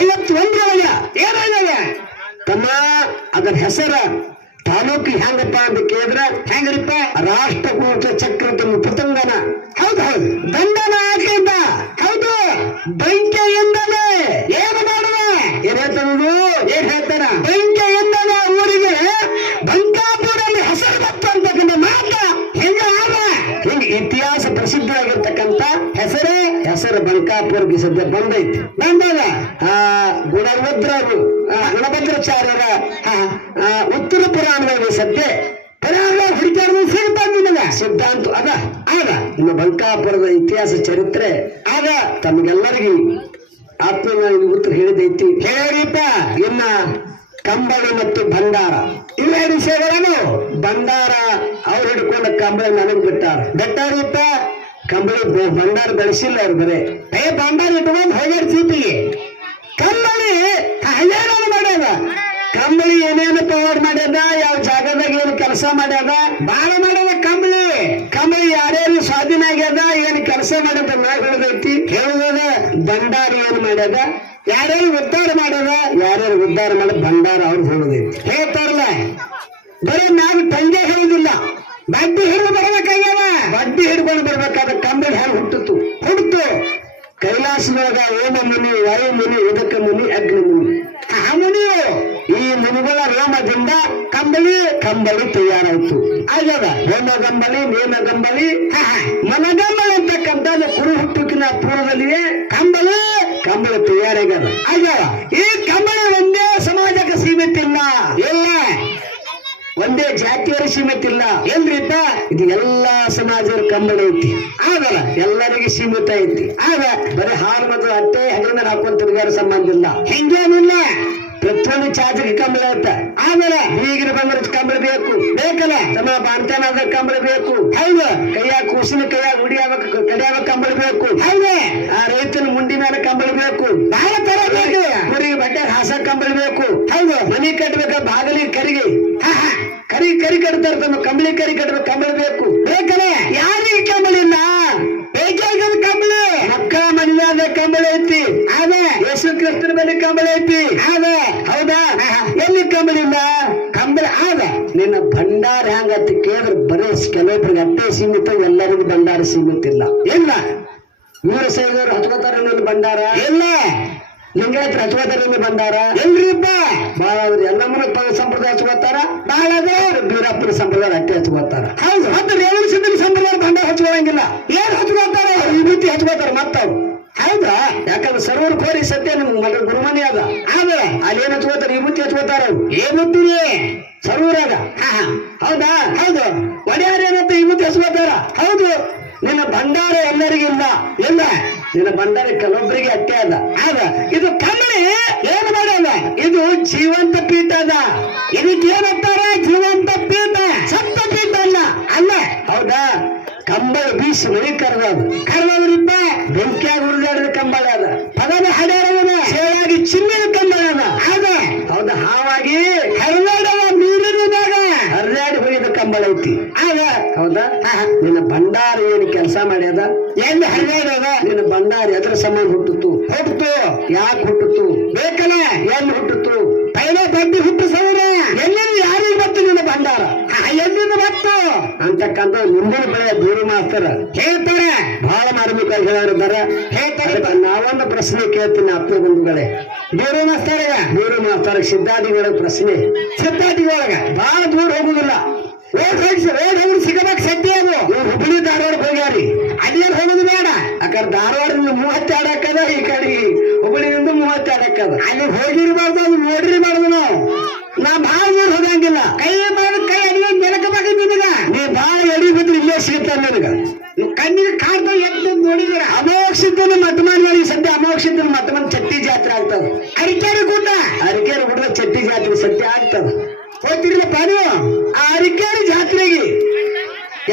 1951 ಏನಾಗ ತಮ್ಮ ಅದರ ಹೆಸರ ತಾಲೂಕು ಹೆಂಗಪ್ಪ ಅಂತ ಕೇಳಿದ್ರ ಹೆಂಗ್ರಿಪ್ಪ ರಾಷ್ಟ್ರಕೂಟ ಚಕ್ರದಲ್ಲಿ ಪತಂಗನ ಹೌದು ದಂಡನ ಹಾಕಿದ್ದ ಹೌದು ಬೆಂಕಿಯಿಂದಲೇ ಏನು ಮಾಡುವ ಏನ್ ಹೇಳ್ತಾನ ಬೆಂಕಿಯಿಂದಲೇ ಊರಿಗೆ ಬಂಕಾಪುರಲ್ಲಿ ಹೆಸರು ಬತ್ತು ಅಂತಕ್ಕಂಥ ಮಾತ ಹಿಂಗ ಇತಿಹಾಸ ಪ್ರಸಿದ್ಧವಾಗಿರ್ತಕ್ಕಂಥ ಹೆಸರು ಬಂಕಾಪುರಕ್ಕೆ ಸದ್ಯ ಬಂದದ ಗುಣಭದ್ರಾಚಾರ್ಯರ ಉತ್ತರ ಪುರಾಣದಲ್ಲಿ ಸದ್ಯ ಹುಡುಕಾಡುವ ಸಿಗ್ತಾನೆ ನಿಮಗೆ ಸಿದ್ಧಾಂತ ಆಗ ಇನ್ನು ಬಂಕಾಪುರದ ಇತಿಹಾಸ ಚರಿತ್ರೆ ಆಗ ತಮಗೆಲ್ಲರಿಗೂ ಆತ್ಮ ಉತ್ತರ ಹೇಳಿದೈತಿ ಹೇಳಿಪ್ಪ ಇನ್ನ ಕಂಬಳಿ ಮತ್ತು ಭಂಡಾರ ಇವೆರಡು ವಿಷಯಗಳನ್ನು ಭಂಡಾರ ಅವ್ರು ಹಿಡ್ಕೊಂಡ ಕಂಬಳಿ ನನಗ್ ಬಿಟ್ಟಾರಿಪ್ಪ ಕಂಬಳಿ ಭಂಡಾರ ಬೆಳೆಸಿಲ್ಲ ಅವ್ರು ಬರೇ ಭಂಡಾರ ಇಟ್ಕೊಂಡು ಹೋಗ್ಯಾರ ಚೀಟಿಗೆ ಕಂಬಳಿ ಏನೇನು ಮಾಡ್ಯದ ಕಂಬಳಿ ಏನೇನು ಪವರ್ ಮಾಡ್ಯದ ಯಾವ ಜಾಗದಾಗ ಏನು ಕೆಲಸ ಮಾಡ್ಯದ ಬಾಳ ಮಾಡ್ಯದ ಕಂಬಳಿ ಯಾರ್ಯಾರು ಸ್ವಾಧೀನ ಆಗ್ಯದ ಏನ್ ಕೆಲಸ ಮಾಡ್ಯದ ನಾ ಹೇಳದೈತಿ ಹೇಳುದ ಭಂಡಾರ ಏನ್ ಮಾಡ್ಯದ ಯಾರ್ಯಾರು ಉದ್ಧಾರ ಮಾಡ ಭಂಡಾರ ಅವ್ರು ಹೇಳುದೈತಿ ಹೇಳ್ತಾರಲ್ಲ ಬರೀ ನಾವು ತಂದೆ ಹೇಳುದಿಲ್ಲ ಬಡ್ಡಿ ಹಿಡಿದು ಬರ್ಬೇಕಾಗ್ಯಾವ ಬಡ್ಡಿ ಹಿಡ್ಕೊಂಡು ಬರ್ಬೇಕಾದ ಕಂಬಳಿ ಹೆಂಗ್ ಹುಟ್ಟಿತು ಕೈಲಾಸದೊಳಗ ಓಮ ಮುನಿ ವಾಯು ಮುನಿ ಉದಕ ಮುನಿ ಅಗ್ನಿ ಮುನಿ ಆ ಮುನಿಯು ಈ ಮುನಿಗಳ ರೋಮದಿಂದ ಕಂಬಳಿ ತಯಾರಾಯ್ತು ಆಗ್ಯದ ಹೋಮಗಂಬಳಿ ನೇಮಗಂಬಳಿ ಮನಗಂಬಳಿ ಅಂತಕ್ಕಂಥದ್ದು ಕುರು ಹುಟ್ಟುಕಿನ ಪೂರ್ವದಲ್ಲಿಯೇ ಕಂಬಳಿ ತಯಾರಾಗ್ಯದ ಆಗ್ಯದ ಈ ಕಂಬಳಿ ಒಂದೇ ಸಮಾಜಕ್ಕೆ ಸೀಮಿತ ಇಲ್ಲ ಒಂದೇ ಜಾತಿಯರ ಸೀಮಿತ ಇಲ್ಲ ಏನ್ರಿಪ್ಪ ಇದು ಎಲ್ಲಾ ಸಮಾಜದ ಕಂಬಳಿ ಐತಿ ಆಗಲ್ಲ ಎಲ್ಲರಿಗೆ ಸೀಮಿತ ಐತಿ ಆಗ ಬರೀ ಹಾಲು ಮತ್ತು ಅಟ್ಟೆ ಹೆಗಲ ಮೇಲೆ ಹಾಕೊಂಡ್ ತಿರುಗಾರ ಸಂಬಂಧ ಇಲ್ಲ ಹಿಂಗೇನಿಲ್ಲ ಪ್ರತಿಯೊಂದು ಚಾಚಕ್ಕೆ ಕಂಬಳ ಐತ. ಆಮೇಲೆ ಬೀಗಿನ ಬಂದ್ರೆ ಕಂಬಳ ಬೇಕು, ಬೇಕಲ್ಲ ತಮ್ಮ ಬಾಣ್ತಾನ ಆದ್ರೆ ಕಂಬಳ ಬೇಕು. ಹೌದು, ಕೈಯಾಗ ಕೂಸಿನ ಕೈಯಾಗ ಉಡಿಯಾಗ ಕಡಿಯಾಗ ಕಂಬಳ ಬೇಕು. ಹೌದೇ, ಆ ರೈತನ ಮುಂಡಿ ಮೇಲೆ ಕಂಬಳ ಬೇಕು. ಬಹಳ ತರ ಬೇಕು. ಕುರಿಗೆ ಬಟ್ಟೆ ಹಾಸ ಕಂಬಳ ಬೇಕು. ಹೌದು, ಮನಿ ಕಟ್ಬೇಕ, ಬಾಗಿಲಿಗೆ ಕರಿಗೆ ಕರಿ ಕಟ್ತಾರ, ತಮ್ಮ ಕಂಬಳಿ ಕರಿ ಕಟ್ಬೇಕು, ಕಂಬಳ ಬೇಕು. ಬೇಕಲ್ಲ ಯಾರಿಗೆ ಕಂಬಳ ಇಲ್ಲ? ಬೇಕಾಗದ ಕಂಬಳ. ಮಕ್ಕ ಮನೆಯಾದ ಕಂಬಳ ಐತಿ, ಅದ ಯೇಸು ಕ್ರಿಸ್ತನ ಮೇಲೆ ಕಂಬಳ ಐತಿ, ಅದ ಹೌದಾ? ಎಲ್ಲಿ ಕಂಬಳ ಇಲ್ಲ? ಕಂಬಳ ಆದ. ನಿನ್ನ ಭಂಡಾರ ಹೆಂಗತಿ ಕೇಳಿದ್ರೆ ಬರೀ ಕೆಲವೊಬ್ರಿಗೆ ಅಟ್ಟೆ ಸೀಮಿತ, ಎಲ್ಲರಿಗೂ ಭಂಡಾರ ಸೀಮಿತ ಇಲ್ಲ. ಇಲ್ಲ, ವೀರಶೈವರು ಹಚ್ಕೋತಾರ ನನ್ನ ಭಂಡಾರ ಇಲ್ಲ, ಲಿಂಗಾಯತರು ಹಚ್ಕೋತಾರ ಭಂಡಾರ ಎಲ್ರಿಪ್ಪ. ಬಾಳ ಎಲ್ಲಮ್ಮನ ಸಂಪ್ರದಾಯ ಹಚ್ಕೋತಾರ, ಬಾಳ ಬೀರಪ್ಪನ ಸಂಪ್ರದಾಯ ಅಟ್ಟೆ ಹಚ್ಕೋತಾರ. ಹೌದು, ಮತ್ತೆ ರೇವಣ ಸಿದ್ಧನ ಸಂಪ್ರದಾಯ ಭಂಡಾರ ಹಚ್ಕೋಂಗಿಲ್ಲ. ಏನ್ ಹಚ್ಕೋತಾರ? ವಿಭೂತಿ ಹಚ್ಕೋತಾರ ಮತ್ತವ್ರು. ಹೌದಾ? ಯಾಕಂದ್ರೆ ಸರ್ವರ್ ಕೋರಿ ಸತ್ಯ ನಿಮ್ ಮಗ ಗುರುಮನಿ ಅದ. ಆದ್ರೆ ಅಲ್ಲಿ ಏನ್ ಹಚ್ಕೋತಾರ? ವಿಭೂತಿ ಹಚ್ಕೋತಾರ. ವಿಭೂತಿ ಸರ್ವರಾಗ. ಹೌದಾ? ಹೌದು. ಒಡೆಯಾರ ಏನಂತ ವಿಭೂತಿ ಹಚ್ಕೋತಾರ. ಹೌದು, ನಿನ್ನ ಭಂಡಾರ ಎಲ್ಲರಿಗಿಲ್ಲ. ಇಲ್ಲ, ನಿನ್ನ ಭಂಡಾರ ಕೆಲವೊಬ್ಬರಿಗೆ ಅಟ್ಟೆ ಅದ. ಆಗ ಇದು ಕಮ್ಮಿ ಏನು ಮಾಡಲ್ಲ, ಇದು ಜೀವಂತ ಪೀಠ ಅದ. ಇದಕ್ಕೆ ಏನಂತಾರ? ಜೀವಂತ ಪೀಠ, ಸತ್ತ ಪೀಠ ಅಲ್ಲ. ಅಲ್ಲ, ಹೌದಾ? ಕಂಬಳ ಬೀಸಿ ಮಳಿ ಕರ್ದ್ರಿಪ್ಪ, ಬೆಂಕಿಯಾಗಿ ಉರುಳಾಡಿದ ಕಂಬಳ ಅದ. ಪದದ ಹಡ್ಯಾಡದ ಸೇವಾಗಿ ಚಿನ್ನದ ಕಂಬಳ ಅದ. ಆಗ ಹೌದಾ? ಹಾವಾಗಿ ಹರಿದಾಡವ ನೀರಿನದಾಗ ಹರಿದಾಡಿ ಹೋಗಿದ ಕಂಬಳ ಐತಿ. ಆಗ ಹೌದಾ? ನಿನ್ನ ಭಂಡಾರ ಏನು ಕೆಲಸ ಮಾಡ್ಯದ? ಎಲ್ಲಿ ಹರಿದಾಡದ? ನಿನ್ನ ಭಂಡಾರ ಎದ್ರ ಸಮಾನ ಹುಟ್ಟಿತು? ಯಾಕೆ ಹುಟ್ಟಿತು? ಬೇಕಲ್ಲ, ಎಲ್ಲಿ ಹುಟ್ಟಿತು? ಪೈಲೆ ಬಡ್ಡಿ ಹುಟ್ಟು ಸೌರ ಎಲ್ಲಿಂದ ಯಾರಿಗೆ ಬತ್ತು ನಿನ್ನ ಭಂಡಾರ? ಎಲ್ಲಿಂದ ಬತ್ತು ಅಂತಕ್ಕಂಥ ಮುಂದಿನ ಬೆಳೆ ದೂರು ಮಾಸ್ತರ ಹೇಳ್ತಾರೆ. ಬಹಳ ಮಾರ್ಮಿಕವಾಗಿ ಹೇಳಿದಾರ, ಹೇಳ್ತಾರೆ. ನಾವೊಂದು ಪ್ರಶ್ನೆ ಕೇಳ್ತೀನಿ ಆತ್ಮ ಬಂಧುಗಳೇ. ದೂರು ಮಾಸ್ತರ ಸಿದ್ಧಾರ್ಥಿಗಳ ಪ್ರಶ್ನೆ. ಸಿದ್ಧಾರ್ಥಿಗಳೊಳಗ ಬಹಳ ದೂರ ಹೋಗುದಿಲ್ಲ. ರೋಡ್ ಹೋಗಿ ಸಿಗಬೇಕು ಸದ್ಯ. ಅದು ಇವ್ರು ಹುಬ್ಬಳ್ಳಿ ಧಾರವಾಡಕ್ಕೆ ಹೋಗ್ಯಾರಿ, ಅದೇನು ಹೋಗುದು ಬೇಡ. ಯಾಕಂದ್ರೆ ಧಾರವಾಡದಿಂದ 30 ಆಡಕ್ಕದ, ಈ ಕಡೆ ಹುಬ್ಬಳ್ಳಿಯಿಂದ 30 ಆಡಕ್ಕದ. ಅಲ್ಲಿ ಹೋಗಿರ್ಬಾರ್ದು, ಅದು ನೋಡಿರ್ಬಾರ್ದು. ನಾ ಬಹಳ ದೂರ ಹೋಗಂಗಿಲ್ಲ. ಕೈ ಅಡಿಗೆ ನೆಲಕಬೇಕು ನಿನಗ. ನೀ ಬಹಳ ಎಡಿ ಬಿದ್ರೆ ಇಲ್ಲೇ ಸಿಗುತ್ತ ನಿನಗ. ಕಣ್ಣಿಗೆ ಕಾಡ್ತಾ ಎದ್ದು ನೋಡಿದ್ರ ಅಮೋಕ್ಷಿದ್ದನ ಮತಮಾನಿಗಳಿಗೆ ಸದ್ಯ ಅಮೋಕ್ಷಿದ್ದನ ಮತಮಾನ ಚಟ್ಟಿ ಜಾತ್ರೆ ಆಗ್ತದ. ಅರಿಕೆರೆ ಗುಡ್ಡ ಚಟ್ಟಿ ಜಾತ್ರೆ ಸದ್ಯ ಆಗ್ತದ. ಹೋಗ್ತಿರ್ಲಪ್ಪ ನೀವು ಆ ಅರಿಕೆರೆ ಜಾತ್ರೆಗೆ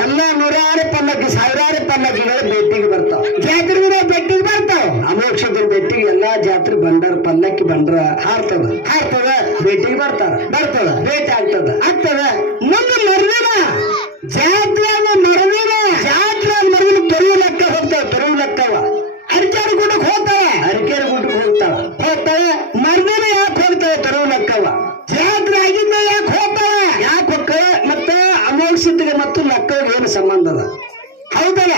ಎಲ್ಲ 100 ಪಲ್ಲಕ್ಕಿ 1000 ಪಲ್ಲಕ್ಕಿಗಳು ಭೇಟಿಗೆ ಬರ್ತಾವ. ಜಾತ್ರೆಗಳ ಭೇಟಿಗೆ ಬರ್ತಾವ. ಅಮೋಕ್ಷದ ಭೇಟಿಗೆ ಎಲ್ಲಾ ಜಾತ್ರೆ ಬಂಡಾರ ಪಲ್ಲಕ್ಕಿ ಬಂಡ್ರ ಹಾರ್ತದ ಭೇಟಿಗೆ ಬರ್ತದ ಭೇಟಿ ಆಗ್ತದ. ಮುಂದೆ ಮರದಿನ ಜಾತ್ರೆ ಮರದಿನ ತೆರವು ಲೆಕ್ಕ ಹೋಗ್ತಾವ. ಅರಿಕೆರೆ ಗುಡ್ಡಕ್ಕೆ ಹೋಗ್ತಾವ. ಮರದಿನ ಯಾಕೆ ಹೋಗ್ತಾವ? ತೆರವು ಲೆಕ್ಕವ. ಜಾತ್ರೆ ಆಗಿದ್ದ ಯಾಕೆ ಹೋಗ್ತಾವ? ಮತ್ತೆ ಅಮೋಕ್ಷಿದ್ದಿಗೆ ಮತ್ತು ಲೆಕ್ಕವಿಗೆ ಏನು ಸಂಬಂಧ ಅದ? ಹೌದಲ್ಲ?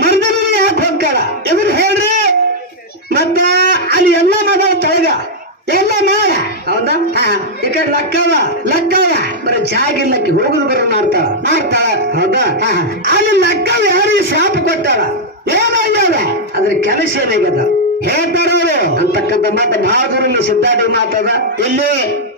ಮರ್ದಿನ ಯಾಕೆ ಹೋಗ್ತಾಳ ಇವ್ರು ಹೇಳ್ರಿ. ಮತ್ತ ಅಲ್ಲಿ ಎಲ್ಲ ಮಗಳ ತೊಳಗ ಎಲ್ಲ ಮಾಡ. ಹೌದಾ? ಈ ಕಡೆ ಲೆಕ್ಕವ ಬರೀ ಜಾಗಿಲ್ಲಕ್ಕೆ ಹೋಗುದು ಬರೋ ಮಾಡ್ತಾಳ. ಹೌದಾ? ಅಲ್ಲಿ ಲೆಕ್ಕವ ಯಾರಿಗೆ ಶಾಪ ಕೊಟ್ಟಾಳ? ಏನಾಗ್ಯದ? ಅದ್ರ ಕೆಲಸ ಏನಾಗ್ಯದ ಹೇಳ್ತಾರವರು ಅಂತಕ್ಕಂಥ ಮಾತ ಬಹಳ ದೂರ ಸಿದ್ಧಾರ್ಥಿ ಮಾತದ.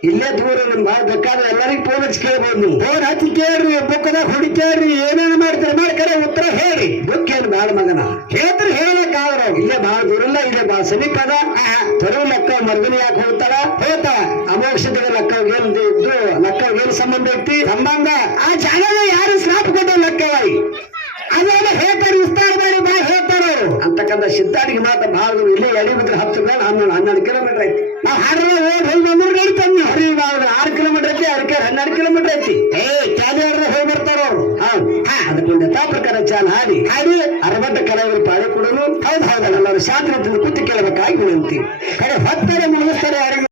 ಇಲ್ಲೇ ದೂರ ನಿಮ್ ಬಹಳ ಬೇಕಾದ್ರೆ ಎಲ್ಲರಿಗೂ ಫೋನ್ ಹಚ್ಚಿ ಕೇಳ್ಬೋದು. ನೀವು ಫೋನ್ ಹಚ್ಚಿ ಕೇಳ್ರಿ, ಬುಕ್ಕದಾಗ ಹುಡುಕ್ಯಾಡ್ರಿ, ಏನೇನು ಮಾಡ್ತಾರೆ ಕರೆ ಉತ್ತರ ಹೇಳ್ರಿ. ಬುಕ್ ಏನು ಬೇಡ ಮಗನ ಹೇಳ್ತಾರೆ, ಹೇಳಕ್ಕಾದ್ರ ಇಲ್ಲೇ ಬಹಳ ದೂರ ಇಲ್ಲ, ಇಲ್ಲೇ ಬಹಳ ಸಮೀಪ ಅದ. ತೆರವು ಲೆಕ್ಕ ಮರ್ದಿನ ಯಾಕೆ ಹೋಗ್ತಾಳ? ಅಮೋಕ್ಷದ ಲೆಕ್ಕವೇನು ಸಂಬಂಧ ಐತಿ? ಸಂಬಂಧ ಆ ಜಾಗದ ಯಾರು ಶ್ರಾಪ ಕೊಟ್ಟ ಲೆಕ್ಕವಾಗಿ ಅದೆಲ್ಲ ಹೇಳ್ತಾರೆ. ವಿಸ್ತಾರ ಮಾಡಿ ಬಾ ಹೇಳ್ತಾರ ಅಂತಕ್ಕಂಥ ಸಿದ್ಧಾರ್ಥಿಗೆ ಮಾತ್ರ ಬಹಳ ದೂರ. ಇಲ್ಲೇ ಎಡಿ ಬಿದ್ರೆ 10 ಕಿಲೋಮೀಟರ್ ಐತಿ. ನಾವು ಹಾಡ್ರ ಹೋಗಿ ಬಂದ್ರೆ ನಡೀತಾನೆ. 6 ಕಿಲೋಮೀಟರ್ ಐತಿ, ಅದಕ್ಕೆ 12 ಕಿಲೋಮೀಟರ್ ಐತಿ. ಹೋಗಿ ಬರ್ತಾರ ಅವ್ರು. ಅದಕ್ಕೊಂದು ಯಥಾ ಪ್ರಕಾರ ಚಾಲ ಹಾಡಿ ಅರಬಟ್ಟ ಕಲಾವಿದರು ಪಾಳೆ ಕೊಡಲು. ಹೌದಲ್ಲ, ಎಲ್ಲರೂ ಶಾಂತಿ ಕೂತಿ ಕೇಳಬೇಕಾಗಿ ವಿನಂತಿ. ಕಡೆ ಹೊತ್ತಾರೆ ಮುಗಿಸ್ತಾರೆ ಯಾರಿಗೆ